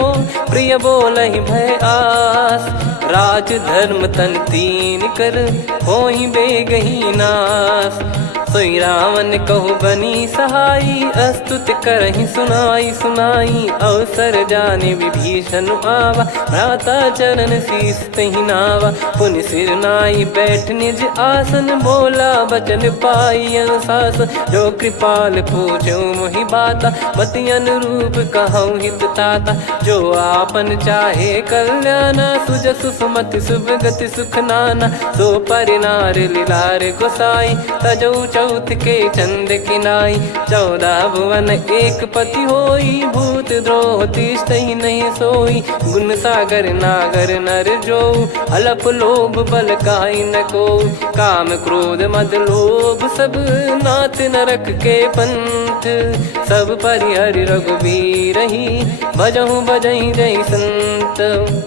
प्रिय बोलहि भय आस। राज धर्म तन तीन कर होई बेगही नास। सोई रावण कहु बनी सहाई अस्तुत करहि सुनाई सुनाई। अवसर जाने विभीषण आवा भ्राता चरण शीस तहि नावा। पुनि सिर नाई बैठ निज आसन बोला बचन पाई अनुशासन। जो कृपाल पूछो मोहि बाता मति अनुरूप कहूँ हित ताता। जो आपन चाहे कल्याणा सुजसु सुमति सुभगति सुख नाना। सो परिनार लीलार गोसाई तजौ चौथ के चंद किनाई। 14 भुवन एक पति होई भूत द्रोह तिष्ठहि नहीं सोई। गुण सागर नागर नर जो अलप लोभ बल काई न को। काम क्रोध मद लोभ सब नाथ नरक के पंथ। सब परिहरि रघुबीर ही भजहु भजहि जय संत।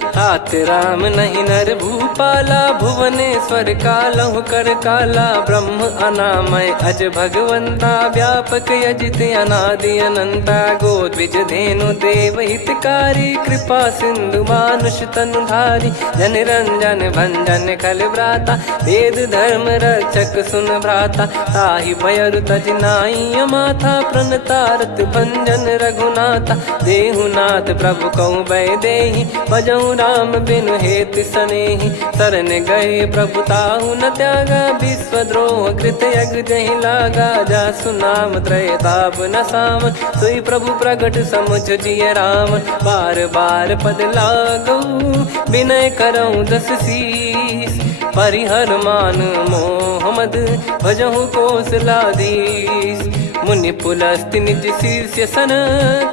तात राम नहीं नर भूपाला भुवनेश्वर कालहु कर काला। ब्रह्म अनामय अज भगवंता व्यापक यजित अनादि अनंता। गोद्विज धेनु देव हितकारी कृपा सिंधु मानुष तनुधारी। जन रंजन भंजन खल भ्राता वेद धर्म रक्षक सुन भ्राता। ताहि भयरु तज नाई माथा प्रणतारत भंजन रघुनाथा। देहुनाथ प्रभु कहु भय देहि भजहु राम बिनु हेतु सनेहि। शरण गए प्रभु ताहु न त्यागा विश्वद्रोह कृत यज्ञ जहि लागा। जासु नाम त्रय ताप न सावन सोई प्रभु प्रगट समुझ जिय राम। बार बार पद लागऊ विनय करऊँ 10 शीस। परिहर मान मोह मद भजहु कौशलाधीश। मुनि पुलस्त्य निज शिष्य सन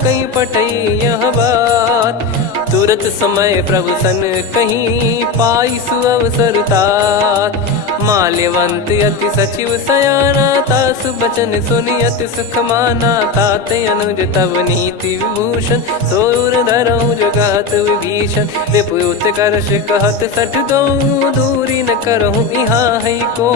कहीं पठई यह बात। तुरत समय प्रभु सन कहीं पाई सुअवसर तात। माल्यवंत अति सचिव सयाना तासु बचन सुनि अति सुख माना। ताते अनुज तव नीति विभूषण सोर धरऊ जगत विभीषण। विपुत करश कहत सठ दो दूरी न करहु यहाँ है को।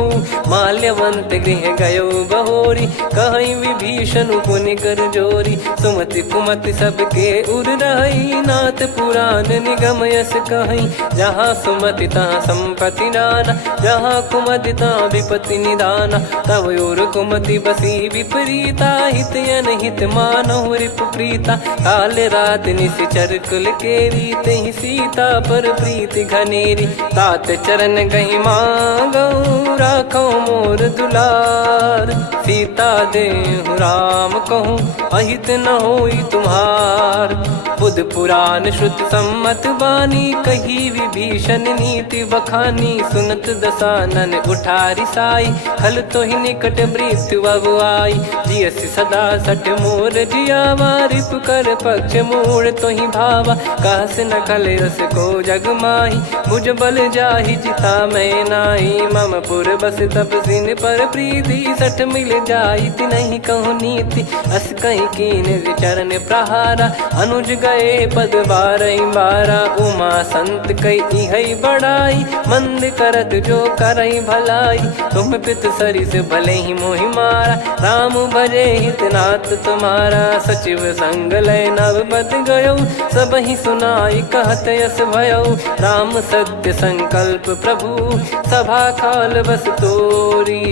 माल्यवंत गृह गयो बहोरी, कहीं विभीषण पुनि कर जोरी। सुमति कुमति सबके उर रही, नाथ पुराण निगम यस कहीं। जहाँ सुमति तहाँ संपत्ति नाना, जहाँ कुमति तहाँ विपत्ति निदाना। तब और कुमति बसी विपरीता, हित अनहित मानहु रिपु प्रीता। काल रात निश्चर कुल केरी, तहि सीता पर प्रीति घनेरी। तात चरण गही मांगऊ, राखो मोर दुलार। सीता देहु राम कहूँ, अहित न होई तुम्हार। बुध पुराण श्रुत सम्मत बानी, कही विभीषण नीति बखानी। सुनत दसानन उठारी साई, खल तो ही निकट मृत्यु अब आई। जियसि सदा सठ मोर जियावा, रिप कर पक्ष मूड़ तो ही भावा। कहस न खल रस को जग माही, मुझ बल जाहि जिता मैं नाई। मम पुर बस तपसिन पर प्रीति, सठ मिल जाई नहीं कहूँ नीति। अस कहीं कीन चरण प्रहारा, अनुज गए पद बारई बारा। उमा संत कई है बड़ाई, मंद करत जो करई भलाई। तुम पित सरिस भले ही मोहि मारा, राम भजे हित नाथ तुम्हारा। सचिव संग लय नव बद गयो, सब ही सुनाई कहत यस भयो। राम सत्य संकल्प प्रभु, सभा काल बस तोरी।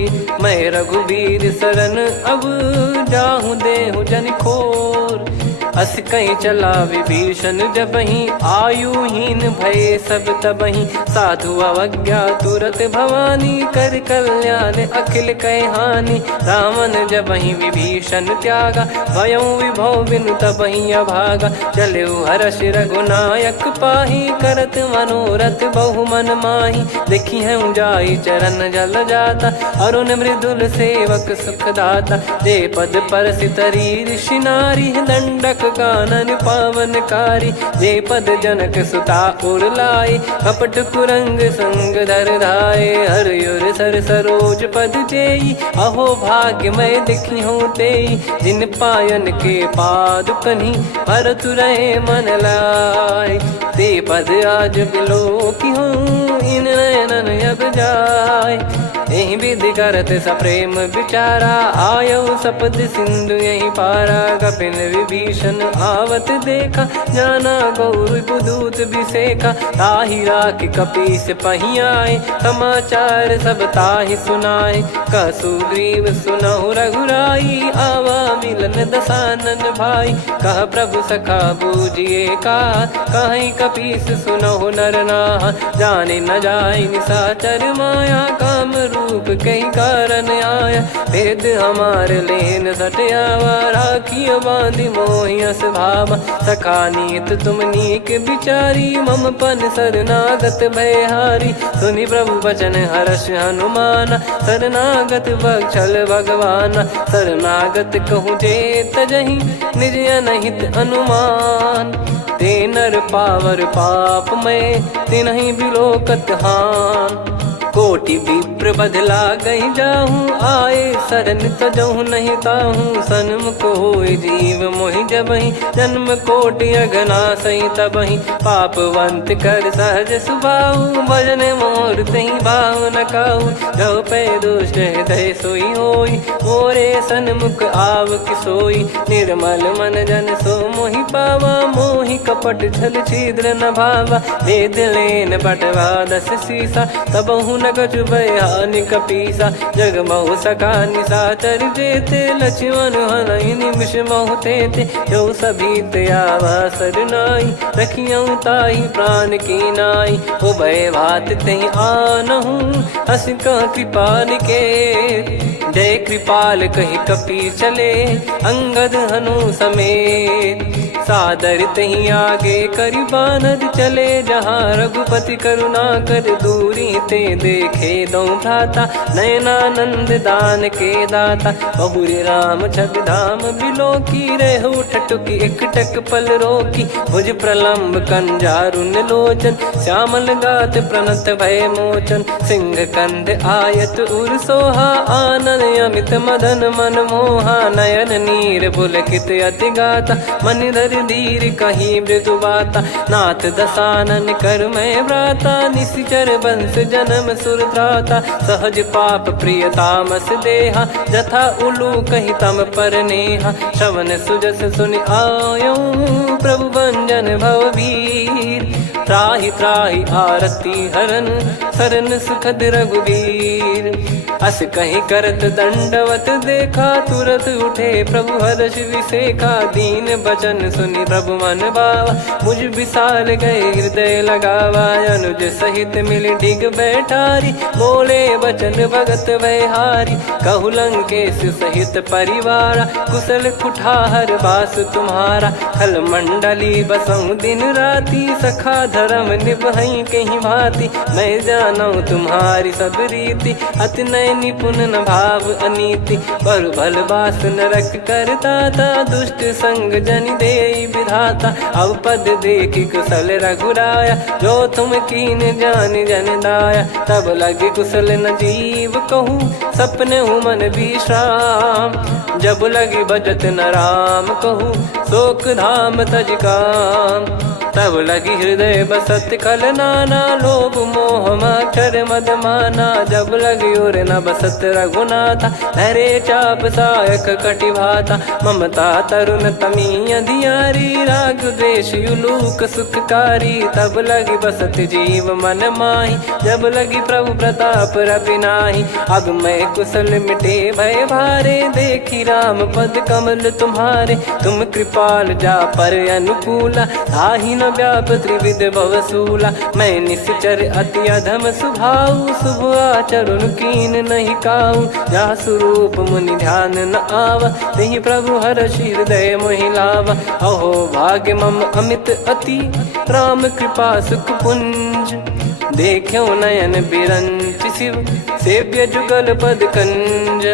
मैं रघुबीर शरण अब, जाहूँ देहु जन खोर। अस कहीं चला विभीषण जबहि, आयुहीन भय सब तबहि। साधु अवज्ञा तुरत भवानी, कर कल्याण अखिल कह हानि। रावण जबहि विभीषण त्यागा, भयउ विभव बिनु तबहि अभागा। चलऊ हर्ष रघुनायक पाही, करत मनोरथ बहु मन माही। देखी है जाई चरण जल जाता, अरुण मृदुल सेवक सुखदाता। जे पद पर सितरी ऋषि नारी, दंडक कानन पावनकारी। जे पद जनक सुता उर लाए, कपट कुरंग संग धर धाये। हरियुर सर सरोज पद जेई, अहो भाग्य मैं दिखी हूँ तेई। जिन पायन के पाद कन्ही, भरत रहे मन लाए। ते पद आज बिलो की हूँ, इन नयनन अब जाय। यही विधि करत सप्रेम विचारा, आयऊ सपद सिंधु यही पारा। कपिन विभीषण आवत देखा, जाना गौर बुदूत बिसेखा। ताहि राख कपीस पही आए, समाचार सब ताहि सुनाए। कह सुग्रीव सुनहु रघुराई, आवा मिलन दसानन भाई। कह प्रभु सखा बूझिए का, कहीं कपीस सुनहु नर नाहा। जाने न जाय निशाचर माया, काम रूप कई कारण आया। भेद हमार लेन सटयावा, राखियो बांधि मोहियस भावा। सखा नीत तुम नीक बिचारी, मम पन शरणागत भयहारी। सुनि प्रभु वचन हर्ष हनुमाना, शरणागत बक्षल भगवाना। शरणागत कहूँ जे तजहि, निज अनहित अनुमान। ते नर पावर पाप में, तिन्हि बिलोकत हान। कोटि विप्र बदला गई जाहूँ, आए शरण तजहु नहीं ताहूँ। सन्मुख होय जीव मोहि जबहि, जन्म कोटि अगना सही तबहि। पापवंत कर सहज सुभाऊ, भजन मोर तहि भाव न काहू। जो पै दुष्ट हृदय सोई होई, मोरे सन्मुख आव किसोई। निर्मल मन जन सो मोहि पावा, मोहि कपट छल छिद्र न भावा। वेद लेन बटवा दस सीसा, तबहु न कछु भयानि कपीसा। जग महु सखा निशाचर जेते, लक्ष्मण हनहि निमिष महु तेते। जो सभी त्यावा सरनाई, रखियऊ ताहि प्राण की नाई। उभय भात तहि आनहु, हस कह कृपाल के। जय कृपाल कहि कपी चले, अंगद हनु समेत। सादर तही आगे करि बानर चले, जहाँ रघुपति करुणा कर दूरी ते देखे दो भ्राता। नयनानंद दान के दाता, बहुरी राम छग धाम बिलो की। रेहु ठटुकी एकटक पल रोकी, भुज प्रलम्ब कंजारुन लोचन। श्यामल गात प्रणत भय मोचन, सिंह कंध आयत उर सोहा। आनन अमित मदन मन मोहा, नयन नीर पुलकित अति गाता। मनिधर कर धीर कहीं मृदु बाता, नाथ दसानन कर मैं व्राता, निशिचर बंस जन्म सुर त्राता, सहज पाप प्रिय तामस देहा, जथा उलू कही तम पर नेहा, श्रवण सुजस सुनि आयो प्रभु भंजन भववीर, त्राहि त्राहि आरती हरन सरन सुखद रघुवीर, अस कहीं करत दंडवत देखा, तुरत उठे प्रभु हर्ष विसेखा, दीन बचन सुनि प्रभु मन भावा, मुझ विशाल गए हृदय लगावा, अनुज सहित मिल डिग बैठारी, बोले बचन भगत वैहारी, कहु लंकेश सहित परिवारा, कुशल कुठार बास तुम्हारा, खल मंडली बसऊं दिन राती, सखा धर्म निभई कहीं भांति, मैं जानू तुम्हारी सब रीति, अति नय निपुण न भाव अनीति, पर भल बास नरक करता था, दुष्ट संग जन दे विधाता, अब पद देखी कुशल रघुराया, जो तुम कीन जान जन दाया, तब लगे कुशल न जीव कहूँ, सपने हूँ मन विश्राम, जब लगी बजत न राम कहूँ, शोक धाम तज काम, तब लगी हृदय बसत खल नाना, लोभ मोह मक्षर मद माना, जब लगी और न बसत रघुनाथा, धरे चाप सायक कटि भाता, ममता तरुण तमी अधियारी, राग द्वेष युलूक सुखकारी, तब लगी बसत जीव मन माही, जब लगी प्रभु प्रताप रवि नाही, अब मैं कुशल मिटे भय भारे, देखी राम पद कमल तुम्हारे, तुम कृपाल जा पर अनुकूला, ताहि न व्याप त्रिविध भवसूला, मैं निश्चर अति अधम सुभाऊ, शुभ आचरण कीन नहीं काऊ, जा स्वरूप मुनि ध्यान न आवा, तेहि प्रभु हर्ष हृदय मोहि लावा, अहो भाग्य मम अमित अति, राम कृपा सुख पुंज, देखो नयन बिरंच शिव, सेव्य जुगल पद कंज,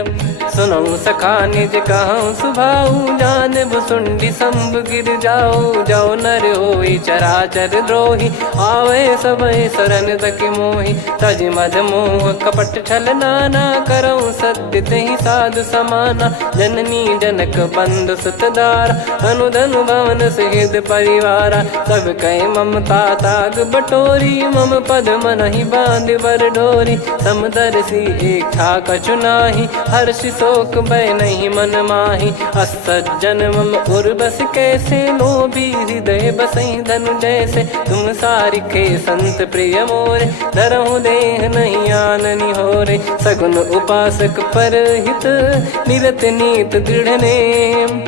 सुनऊ सखा निज कहूँ सुभाऊ, जान भुसुंडी संभ गिर जाओ, जाओ नर होई चराचर द्रोही, आवे सबय शरण तक मोहि, तज मद मोह कपट छल नाना, करऊँ सत्य तेहि साधु समाना, जननी जनक बंधु सुतदारा, अनु धनु भवन सहित परिवारा, सब कहे ममता ताग बटोरी, मम पद मनहि बांध बर डोरी, समदर्शी इच्छा कछु नाही, हर्ष शोक भय नहीं मन माही, असज्जन मम उर्वश कैसे, लोभी हृदय बसई धनु जैसे, तुम सारिखे संत प्रिय मोरे, धरहु देह नहीं आननि होरे, सगुन उपासक पर हित, निरत नीत दृढ़ नेम,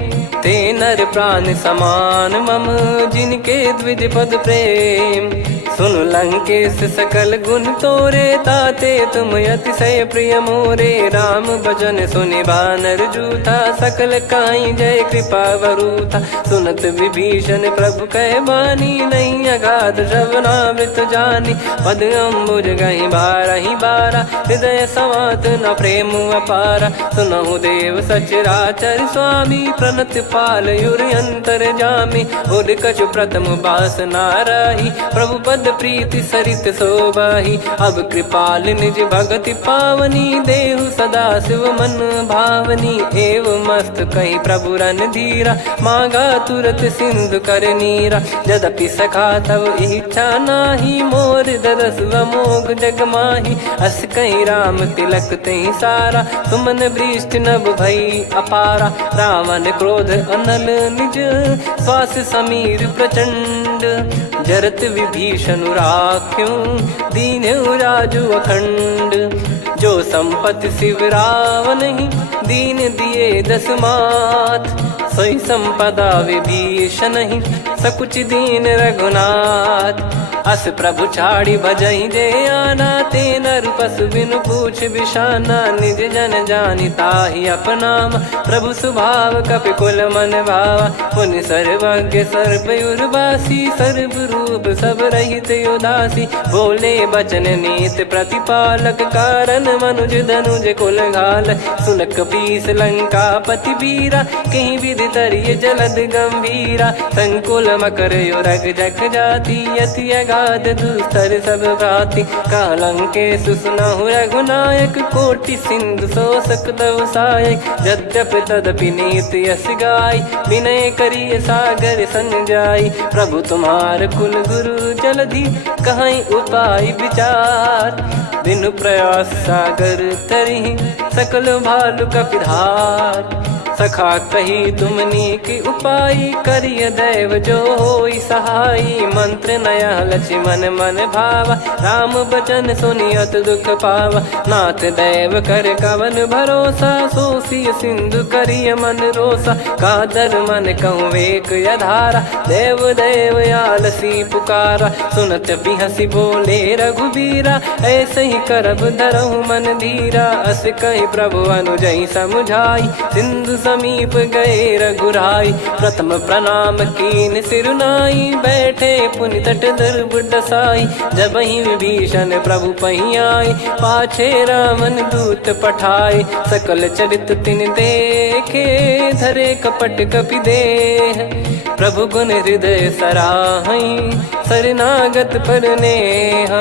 ते नर प्राण समान मम, जिनके द्विज पद प्रेम, सुन लंकेश सकल गुण तोरे, ताते तुम अतिशय प्रिय मोरे, राम भजन सुनि बानर जूथा, सकल काई जय कृपा वरूथा, सुनत विभीषण प्रभु कह बानी, नहीं अगाध श्रवणामृत जानी, पद अम्बुज गहि बारहि बारा, हृदय समात न प्रेम अपारा, सुनहु देव सचराचर स्वामी, प्रणत पाल युर अंतर जामी, उद कछु प्रथम बास नाराही, प्रभु पद प्रीति सरित शोभाही, अब कृपाल निज भगति पावनी, देहु सदा शिव मन भावनी, एव मस्त कही प्रभु रन धीरा, मांगा तुरत सिंधु कर नीरा, यद्यपि सखा तब इच्छा नाही, मोर दरस अमोघ जग माही, अस कहीं राम तिलक तहि सारा, सुमन वृष्ट नभ भई अपारा, रावण क्रोध अनल निज, श्वास समीर प्रचंड, जरत विभीषण राख्यों, दीन्हु राजु अखंड, जो संपत्ति शिव रावण ही, दीन दिए दस मात, सोई संपदा विभीषण ही, सकुच दीन रघुनाथ, अस प्रभु छाड़ी भजई जे आना, ते नर पशु बिनु पूछ बिशाना, निज जन जानि ताहि अपनाम, प्रभु स्वभाव कपि कुल मन भावा, मुनि सर्वज्ञ सर्वयुर्वासी, सर्व रूप सब रहित उदासी, बोले बचन नीत प्रतिपालक, कारण मनुज धनुज कुल घाल, सुन कपीस लंका पति वीरा, कहीं विधि तरिय जलद गंभीरा, संकुल मकर युरग जख जाति, यति गाद दुस्तर सब भांति कालंके सुसुनाहु रघुनायक कोटि सिंधु शोषक तव सहायक यद्यपि तदपि नीत यस गाय विनय करिय सागर सन जाई प्रभु तुम्हार कुल गुरु जलधि कहीं उपाय विचार बिनु प्रयास सागर तरिहि सकल भालु कपिधार सखा कही तुमनी की उपाय करिय दैव जो होई सहाई मंत्र नया लक्ष्मण मन भावा राम बचन सुनियत दुख पावा नाथ दैव कर कवन भरोसा सोसिय सिंधु करिय मन रोसा कादर मन कहूँ वेक यधारा देव देव आलसी पुकारा सुनत बिहसी बोले रघुबीरा ऐसे ही करब धरहु मन धीरा अस कही प्रभु अनुजई समुझाई सिंधु समीप गए रघुराई प्रथम प्रणाम कीन सिरुनाई बैठे पुनि तट दर्भ डसाई जब ही विभीषण प्रभु पही आए पाछे रामन दूत पठाए सकल चरित तिन देखे धरे कपट कपि देह प्रभु गुण हृदय सराहई शरणागत पर नेह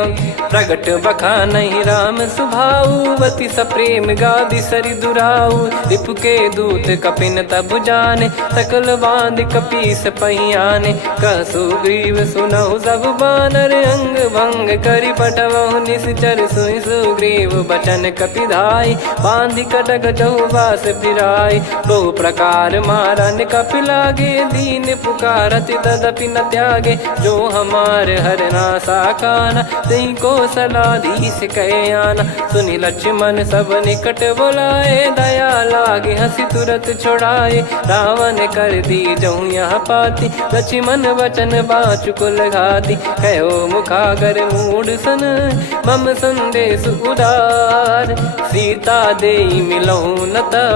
प्रगट बखानहि राम सुभाऊ वति सप्रेम गादि सरि दुराऊ रिपु के दूत कपिन तब जाने सकल बांध कपीस पहियाने कह सुग्रीव सुनहु सब बानर अंग भंग करि पटवहु निश्चर सुनि सुग्रीव बचन कपिधाई बांधि कटक चहुबास फिराई बहु प्रकार मारन कपि लागे दीन पुकारति तदपि न त्यागे जो हमार हरना साकाना तई को सलाधीश कहे आना सुनि लक्ष्मण सब निकट बुलाए दया लागे हंसी तुरत छोड़ाए रावण कर दी जहूँ यहाँ पाती लक्ष्मण वचन बाचु कुल घाती कहो मुखागर मूड सन मम संदेश उदार सीता देई मिलहु नता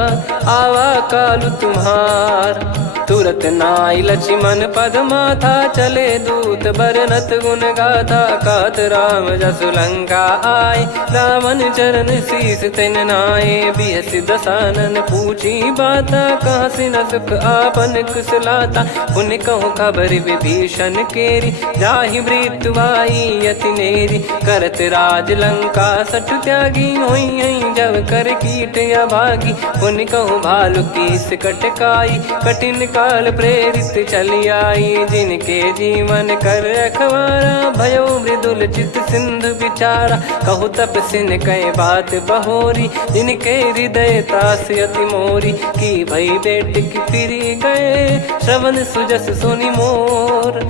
आवा कालु तुम्हार तुरत नाई लक्ष्मण पद माथा चले दूत बरनत गुण गाथा कात राम जसु लंका आए रावण चरण शीस तिन नाये बिहसि दसानन पूछी बाता कहाँ से न सुख आपन कुशलाता पुन कहूँ खबर विभीषण केरी जाहि मृत्यु आई यति नेरी करत राज लंका सठ त्यागी होई जब कर कीट अभागी पुन कहूँ भालु कीस कटकाई कठिन काल प्रेरित चली आई जिनके जीवन कर रखवारा भयो मृदुल चित सिंधु विचारा कहु तप सिन कई बात बहोरी जिनके हृदय तास अति मोरी की भई बेट की फिरी गए श्रवण सुजस सुनि मोर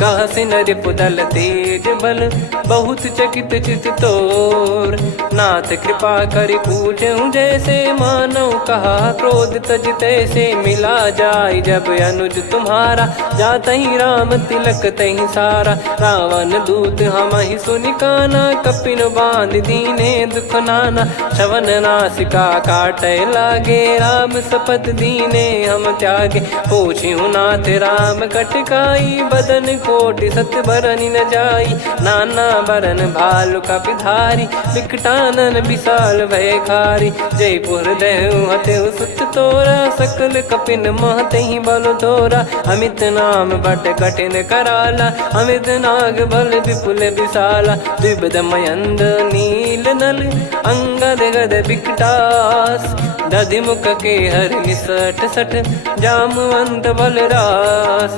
कह सिन रिपुदल तेज बल बहुत चकित चित तोर नाथ कृपा करि पूछूं जैसे मानव कहा क्रोध तज तैसे मिला जाय जब अनुज तुम्हारा जात ही राम तिलक तही सारा रावण दूत हम ही सुनि काना कपिन बांध दीने दुख नाना श्रवण नासिका काटे लागे राम सपत दीने हम त्यागे पूछ्यू नाथ राम कटकाई बदन कोटि सत बरनि न जाई नाना बरन भालु कपिधारी विकटानन विशाल भय खारी जयपुर देहु हतेउ सुत तोरा सकल कपिन महतहि बल तोरा अमित नाम बट कठिन कराला अमित नाग बल विपुल विशाला द्विपद मयंद नील नल अंगद गद विकटास दधि मुख के हर निसठ सठ जामवंत बलरास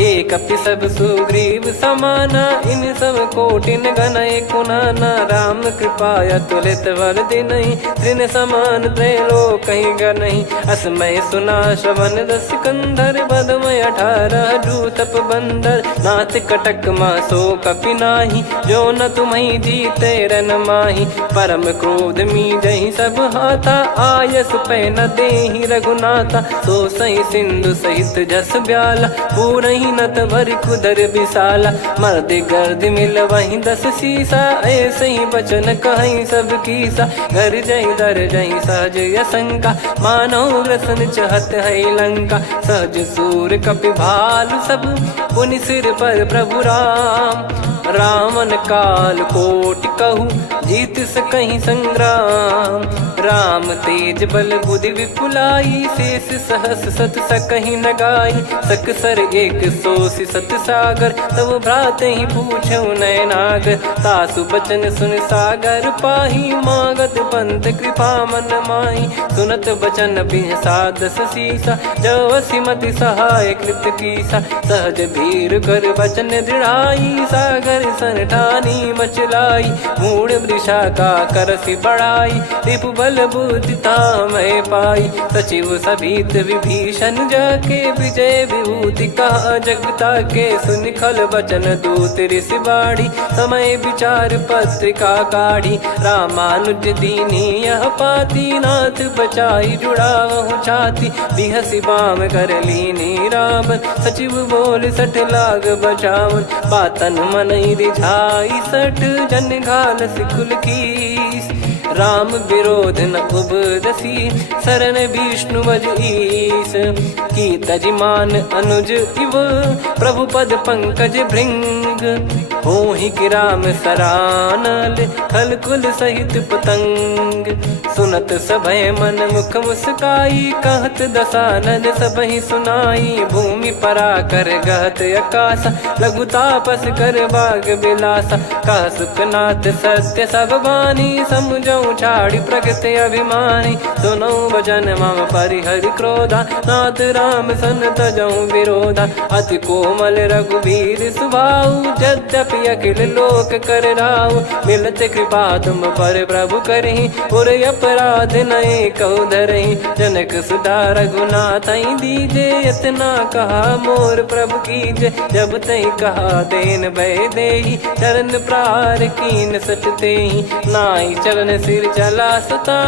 एक अपि सब सुग्रीव समाना इन सब कोटिन गनय कुनाना राम कृपा अतुलित बल दिनहि त्रिन समान त्रैलोक कहीं गनहि असमय सुना श्रवण दस कंधर बदमय 18 जूतप बंदर नाथ कटक मासो कपि नाही जो न तुम्हि जीते रन माही परम क्रोध मी जहि सब हाथा आयस पै न देहि रघुनाथा सो सही सिंधु सहित जस ब्याला पूरहि नत भरि कुदर विशाला मर्द गर्द मिल वहीं 10 सीसा ऐसे ही बचन कहीं सब कीसा घर जहि दर जहि सहज यसंका मानव रसन चहत है लंका सहज सूर कपि भालु सब पुनि सिर पर प्रभु राम रावण काल कोटि कहु जीत सकहीं संग्राम। राम तेज बल बुद्धि विपुलाई, शेष सहस सत सकहीं न गाई। सकसर एक सोसी सत सागर, तब भ्रात ही पूछो नयनागर। तासु बचन सुन सागर पाही, मागत पंथ कृपा मन माही। सुनत बचन बिहसादस सीसा, जव सिमति सहाय कृत कीसा। सहज भीर कर बचन दृढ़ाई, सागर सन ठानी मचलाई। मूढ़ वृषा का करसि बढ़ाई, रिपु बल बुद्धि तामय पाई। सचिव सभीत विभीषण जाके, विजय विभूति कहा जगता के। सुनि खल बचन दूत ऋषि बाड़ी, समय विचार पत्रिका काढ़ी। रामानुज दीनी यह पाती, नाथ बचाई जुड़ावहु छाती। बिहसि बाम कर लीनी रावण, सचिव बोल सठ लाग बचावन। बातन मनई रिझाई सठ, जन घाल सिकुल कीस। राम विरोध न उपदसी, शरण विष्णु बज ईस। की तजिमान अनुज इव, प्रभु पद पंकज भृंग। होहि कि राम सरानल, खल कुल सहित पतंग। सुनत सभय मन मुख मुस्काई, कहत दसानन सबहि सुनाई। भूमि परा कर गहत आकाशा, लघु तापस कर बाग बिलासा। कह सुखनाथ सत्य सब बानी, समुझौ छाड़ी प्रगति अभिमानी। सुनो भजन मम परिहरि क्रोधा, नाथ राम सन तजौ विरोधा। अति कोमल रघुवीर सुभाऊ, यद्यपि अखिल लोक कर राऊ। मिलत कृपा तुम पर प्रभु करहि, पुर अपराध नए कौ धरहि। जनक सुधा रघुनाथ दीजे, इतना कहा मोर प्रभु कीजे। जब तई कहा देन भय देहि, चरण प्रार कीन सट तेहि। नाई चरण सिर चला सता,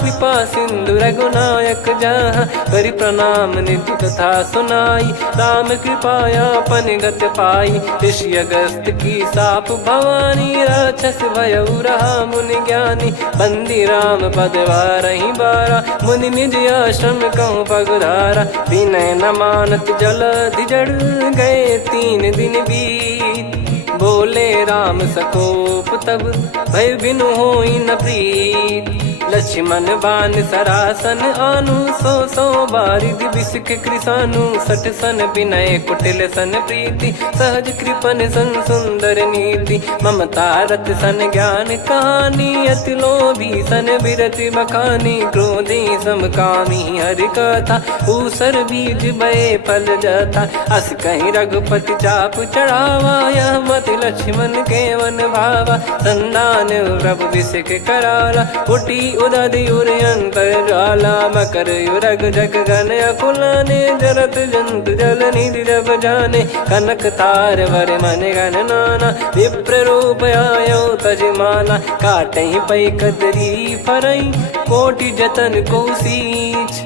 कृपा सिंधु रघुनायक जहाँ। करि प्रणाम निधि कथा सुनाई, राम कृपाया पन गत पाई। ऋषि अगस्त की साप भवानी, राक्षस भयउ रहा मुनि ज्ञानी। बंदी राम पद वारहि बारा, मुनि निज आश्रम कहूँ पगुधारा। विनय न मानत जलधि जड़, गए 3 दिन बीत। बोले राम सकोप तब, भय बिनु होई न प्रीत। लक्ष्मण बान सरासन आनु, 100 बारिधि बिसक कृसानु। 60 सन विनय कुटिल सन प्रीति, सहज कृपन सन सुंदर नीति। ममता रत सन ज्ञान कहानी, अति लोभी सन बिरति बखानी। क्रोधी समकामी हरि कथा, ऊसर बीज बये फल जथा। अस कहीं रघुपति चाप चढ़ावा, यह मत लक्ष्मण के वन भावा। संदान प्रभु बिसक कराला, उठी उदधि उर अंतर ज्वाला। मकर युरग जग गण अकुलाने, जरत जंतु जल निधि जब जाने। कनक तार वर मन गण नाना, विप्र रूप आयो तजमाना। काटहि पै कदरी फरई, कोटि जतन को सींच।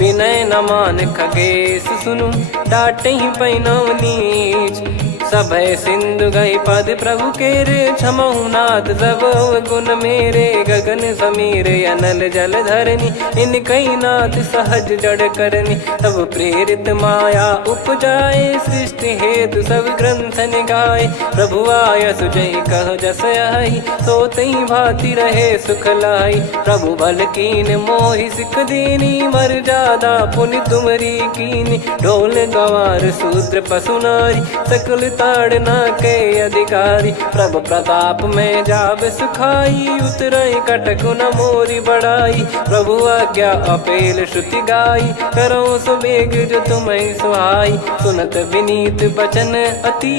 विनय न मान खगेश सुनु, डांटहि पै नव नीच। सभय सिंधु गई पद प्रभु केरे, क्षमहु नाथ सब गुण मेरे। गगन समीरे अनल जल धरनी, इन कई नाथ सहज जड़ करनी। तब प्रेरित माया उपजाए, सृष्टि हेतु सब ग्रंथ निगाए। प्रभु आय सुजई कह जस आई, सोतई भांति रहे सुख लाई। प्रभु बल कीन मोहि सिख दीनी, मर्यादा पुनि तुमरी कीनी। ढोल गवार शूद्र पशु नारी, सकल ताड़ना के अधिकारी। प्रभु प्रताप में जाब सुखाई, उतरई कटक न मोरी बढ़ाई। प्रभु आज्ञा अपेल श्रुति गाई, करो सुबेग जो तुम्हें सुहाई। सुनत विनीत बचन अति,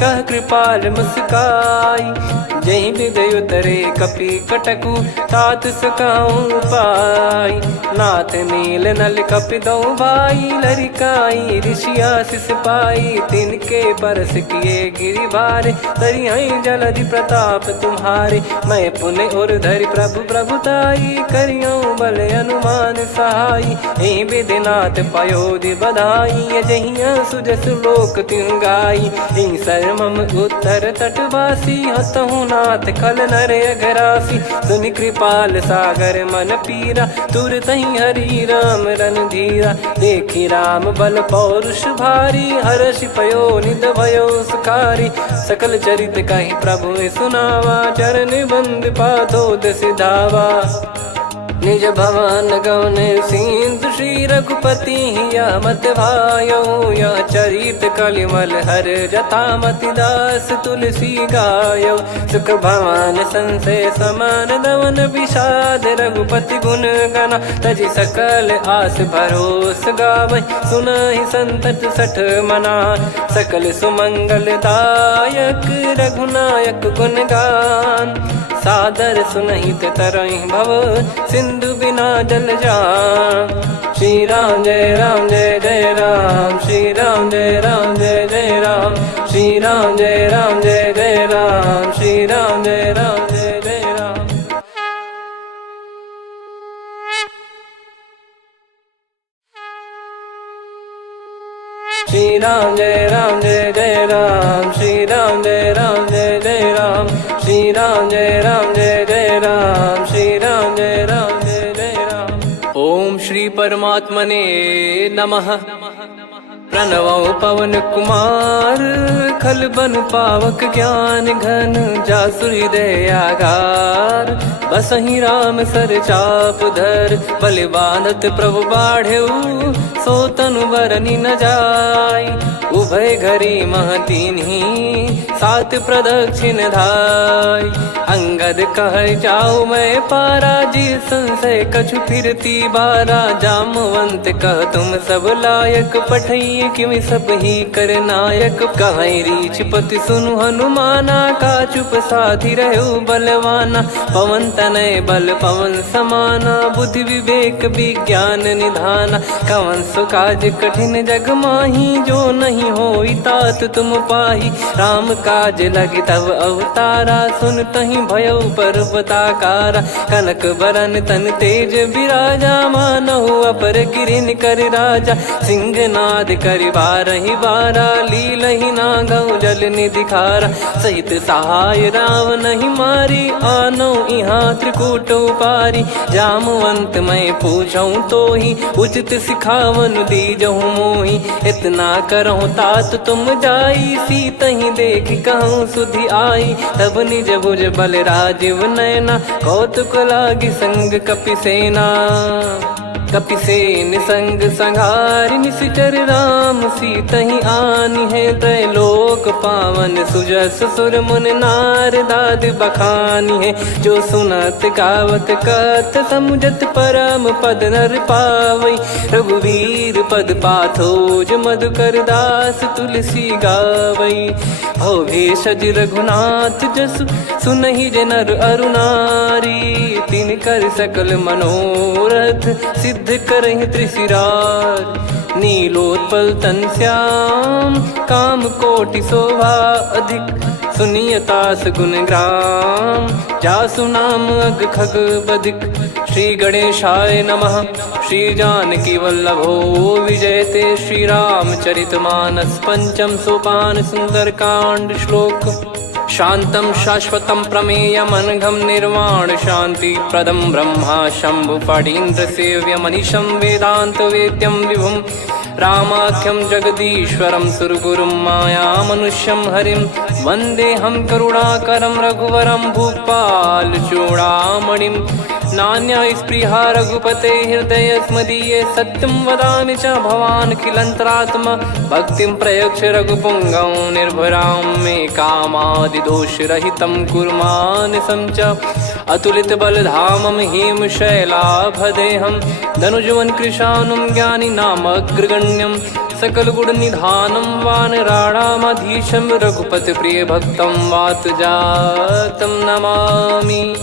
कह कृपाल मुस्काई। जहि हृदय उतरे कपि कटकु, तात सकाऊं पाई। नाथ नील नल कपि दो भाई, लरिकाई ऋषि आशीष पाई। तिनके परस किए गिरि भारे, तरिहै जलधि प्रताप तुम्हारे। मैं पुन और धरि प्रभु प्रभुताई, करियौ बल अनुमान सहाई। एहि विधिनाथ पयोधि बधाई, जहिया सुजस लोक तिहुँ गाई। एहि सरमम उत्तर तटवासी, हतहु रघुनाथ खल नर अघरासी, सुनि कृपाल सागर मन पीरा, तुरतहि हरि राम रणधीरा। देखि राम बल पौरुष भारी, हर्षि पयो निध भयो सुखारी। सकल चरित कहि प्रभु सुनावा, चरण बंद पादोद सिधावा। निज भवन गौन सिंधु श्री रघुपति हिया मत भायो, यह चरित कलिमल हर जथा मति दास तुलसी गायो। सुख भवन संशय समान दवन विषाद, रघुपति गुण गना तजि सकल आस भरोस गावै। सुनहि संतत सठ मना, सकल सुमंगल दायक रघुनायक गुण गान। सादर सुनहित तरहि भव, सिंधु बिना जल जान। श्री राम जय जय राम, श्री राम जय जय राम, श्री राम जय जय राम, श्री राम जय जय राम। श्री राम जय जय राम, श्री राम जय जय राम, श्री राम जय जय राम, श्री राम जय जय राम। ओम श्री परमात्मने नमः। प्रणवो पवन कुमार, खल बन पावक ज्ञान घन, जासु हृदय आगार। बसहि राम सर चाप धर, बलि बांधत प्रभु बाढ़ऊ, सो तनु बरनि न जाय। उभय घरी महतीन्ही, सात प्रदक्षिण धाय। अंगद कह जाऊ मैं पारा, जी संशय कछु फिरती बारा। जामवंत कह तुम सब लायक, पठई किमि सब ही कर नायक। कहै रीछ पति सुनु हनुमाना, का चुप साधि रहु बलवाना। पवन तनय बल पवन समाना, बुद्धि विवेक विज्ञान निधाना। कवन सो काज कठिन जग माही, जो नहीं होई तात तुम पाही। राम काज लगी तब अवतारा, सुन तहि भयउ पर्वताकारा। कनक बरन तन तेज बिराजा, मानहु अपर गिरिन कर राजा। सिंहनाद करि बारहि बारा, लीलहि नागौ जल निधि खारा। सहित सहाय राम नहीं मारी, आनो इहाँ त्रिकूट उपारी। जामवंत मैं पूछऊँ तोहि, उचित सिखावन दीजहु मोहि। इतना करहु तात तुम जाई, सीतहि देख कहूँ सुधि आई। तब निज भुज बल राजीव नयना, कौतुक लागी संग कपिसेना। कपिसेन संग संघारि निशिचर राम, सीतहि आनि है त्रैलोक पावन। सुजस सुर मुन नार दाद बखानी है, जो सुनत गावत कथ समुझत परम पद नर पावै। रघुवीर पद पाथोज मधुकर दास तुलसी गावै। भव भेषज रघुनाथ जसु, सुनहि जे नर अरु नारी। तिन कर सकल मनोरथ, सिद्ध करहि त्रिशिरार। नीलोत्पल तन श्याम, काम कोटि शोभा अधिक। सुनियतास गुण ग्राम, जासु नाम अग खग बधिक। श्री गणेशाय नमः। श्री जानकी वल्लभो विजयते, श्री रामचरित मानस पंचम सोपान सुंदरकांड श्लोक। शांतं शाश्वतं प्रमेयमनघं निर्वाण शांति प्रदं ब्रह्मा शंभु फणीन्द्र सेव्य मनीषं वेदांत वेद्यं विभुं। रामाख्यं जगदीश्वरं सुरगुरुं माया मनुष्यं हरिं। वन्देऽहं करुणाकरं रघुवरं भूपाल चूडामणिं। नान्या स्पृहा रघुपते हृदय स्मदीये, सत्यं वदामि च भवान् खिलन्तरात्मा। भक्तिं प्रयच्छ रघुपुङ्गं निर्भरां मे कामादिदोषरहितं कुर्मानसं च। अतुलित बलधामं हेमशैलाभदेहं, धनुजवन कृशानुं ज्ञानिनामग्रगण्यं। सकल गुण निधानं वानराणामधीशं, रघुपति प्रिय भक्तं वातजातं नमामि।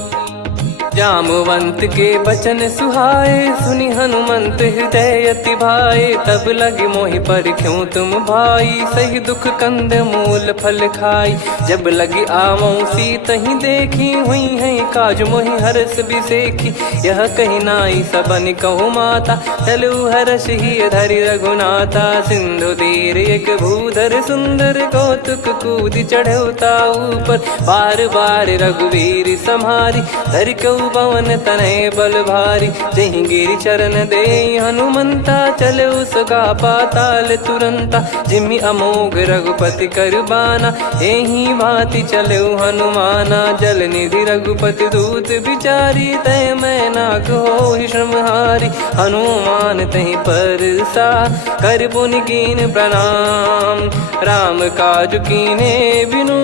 जामवंत के बचन सुहाए, सुनि हनुमंत हृदय अति भाए। तब लगे मोहि पर क्यों तुम भाई, सही दुख कंद मूल फल खाई। जब लगी आवऊं सीत ही देखी, हुई है काज मोहि हरस बिसेखी। यह कही नाई सबन कहु माता, चलू हरष ही धरि रघुनाथा। सिंधु तीर एक भूधर सुंदर, कौतुक कूद चढ़ौता ऊपर। बार बार रघुवीर सम्हारी, धरि कहु पवन तनय बल भारी। जहि गिरि चरण दे हनुमंता, चले उसका पाताल तुरंता। जिमि अमोघ रघुपति कर बाना, एहि भांति चले हनुमाना। जल निधि रघुपति दूत बिचारी, तय मैं नाग होहि श्रमहारी। हनुमान तहि परसा, कर पुनि कीन प्रणाम। राम काज कीने बिनु,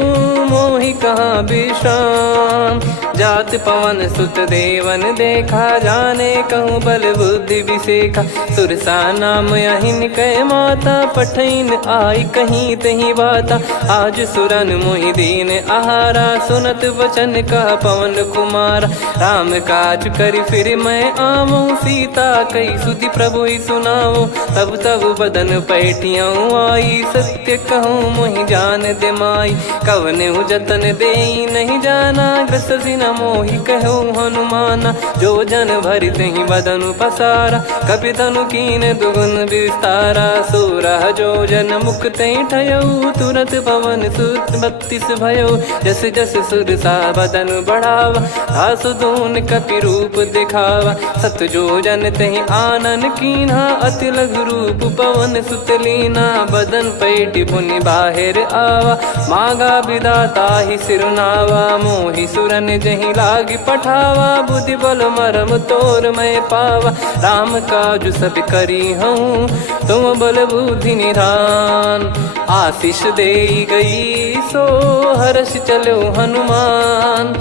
मोहि कहाँ विश्राम। जात पवन सुत देवन देखा, जाने कहूँ बल बुद्धि विसेखा। सुरसा नाम अहिन कै माता, पठैन आई कहीं तहीं बाता। आज सुरन मोहि दीन आहारा, सुनत वचन कह पवन कुमारा। राम काज करि फिर मैं आवऊं, सीता कई सुधि प्रभु ही सुनाऊं। तब तब बदन पैठियाऊं आई, सत्य कहूँ मोहि जान दे माई। कवने जतन देई नहीं जाना, ग्रसि न मोहि कहूँ हनुमाना। जो जन भरि तहि बदनु पसारा, कपि तनु कीन दुगुन विस्तारा। सोरह जो जन मुख तहि ठयऊ, तुरत पवन सुत 32 भयऊ। जस जस सुरसा बदन बढ़ावा, आसु दून कपि रूप दिखावा। सत जो जन तहि आनन कीन्हा, अति लघु रूप पवन सुत लीना। बदन पैठि पुनि बाहिर आवा, मांगा विधाता ही सिरुनावा। मोहि सुरन जहि लागी पठावा, बुद्धि बल मरम तोर मैं पावा। राम काज सब करी हूँ, तुम बल बुद्धि निधान। आशीष देई गई सो, हर्ष चलो हनुमान।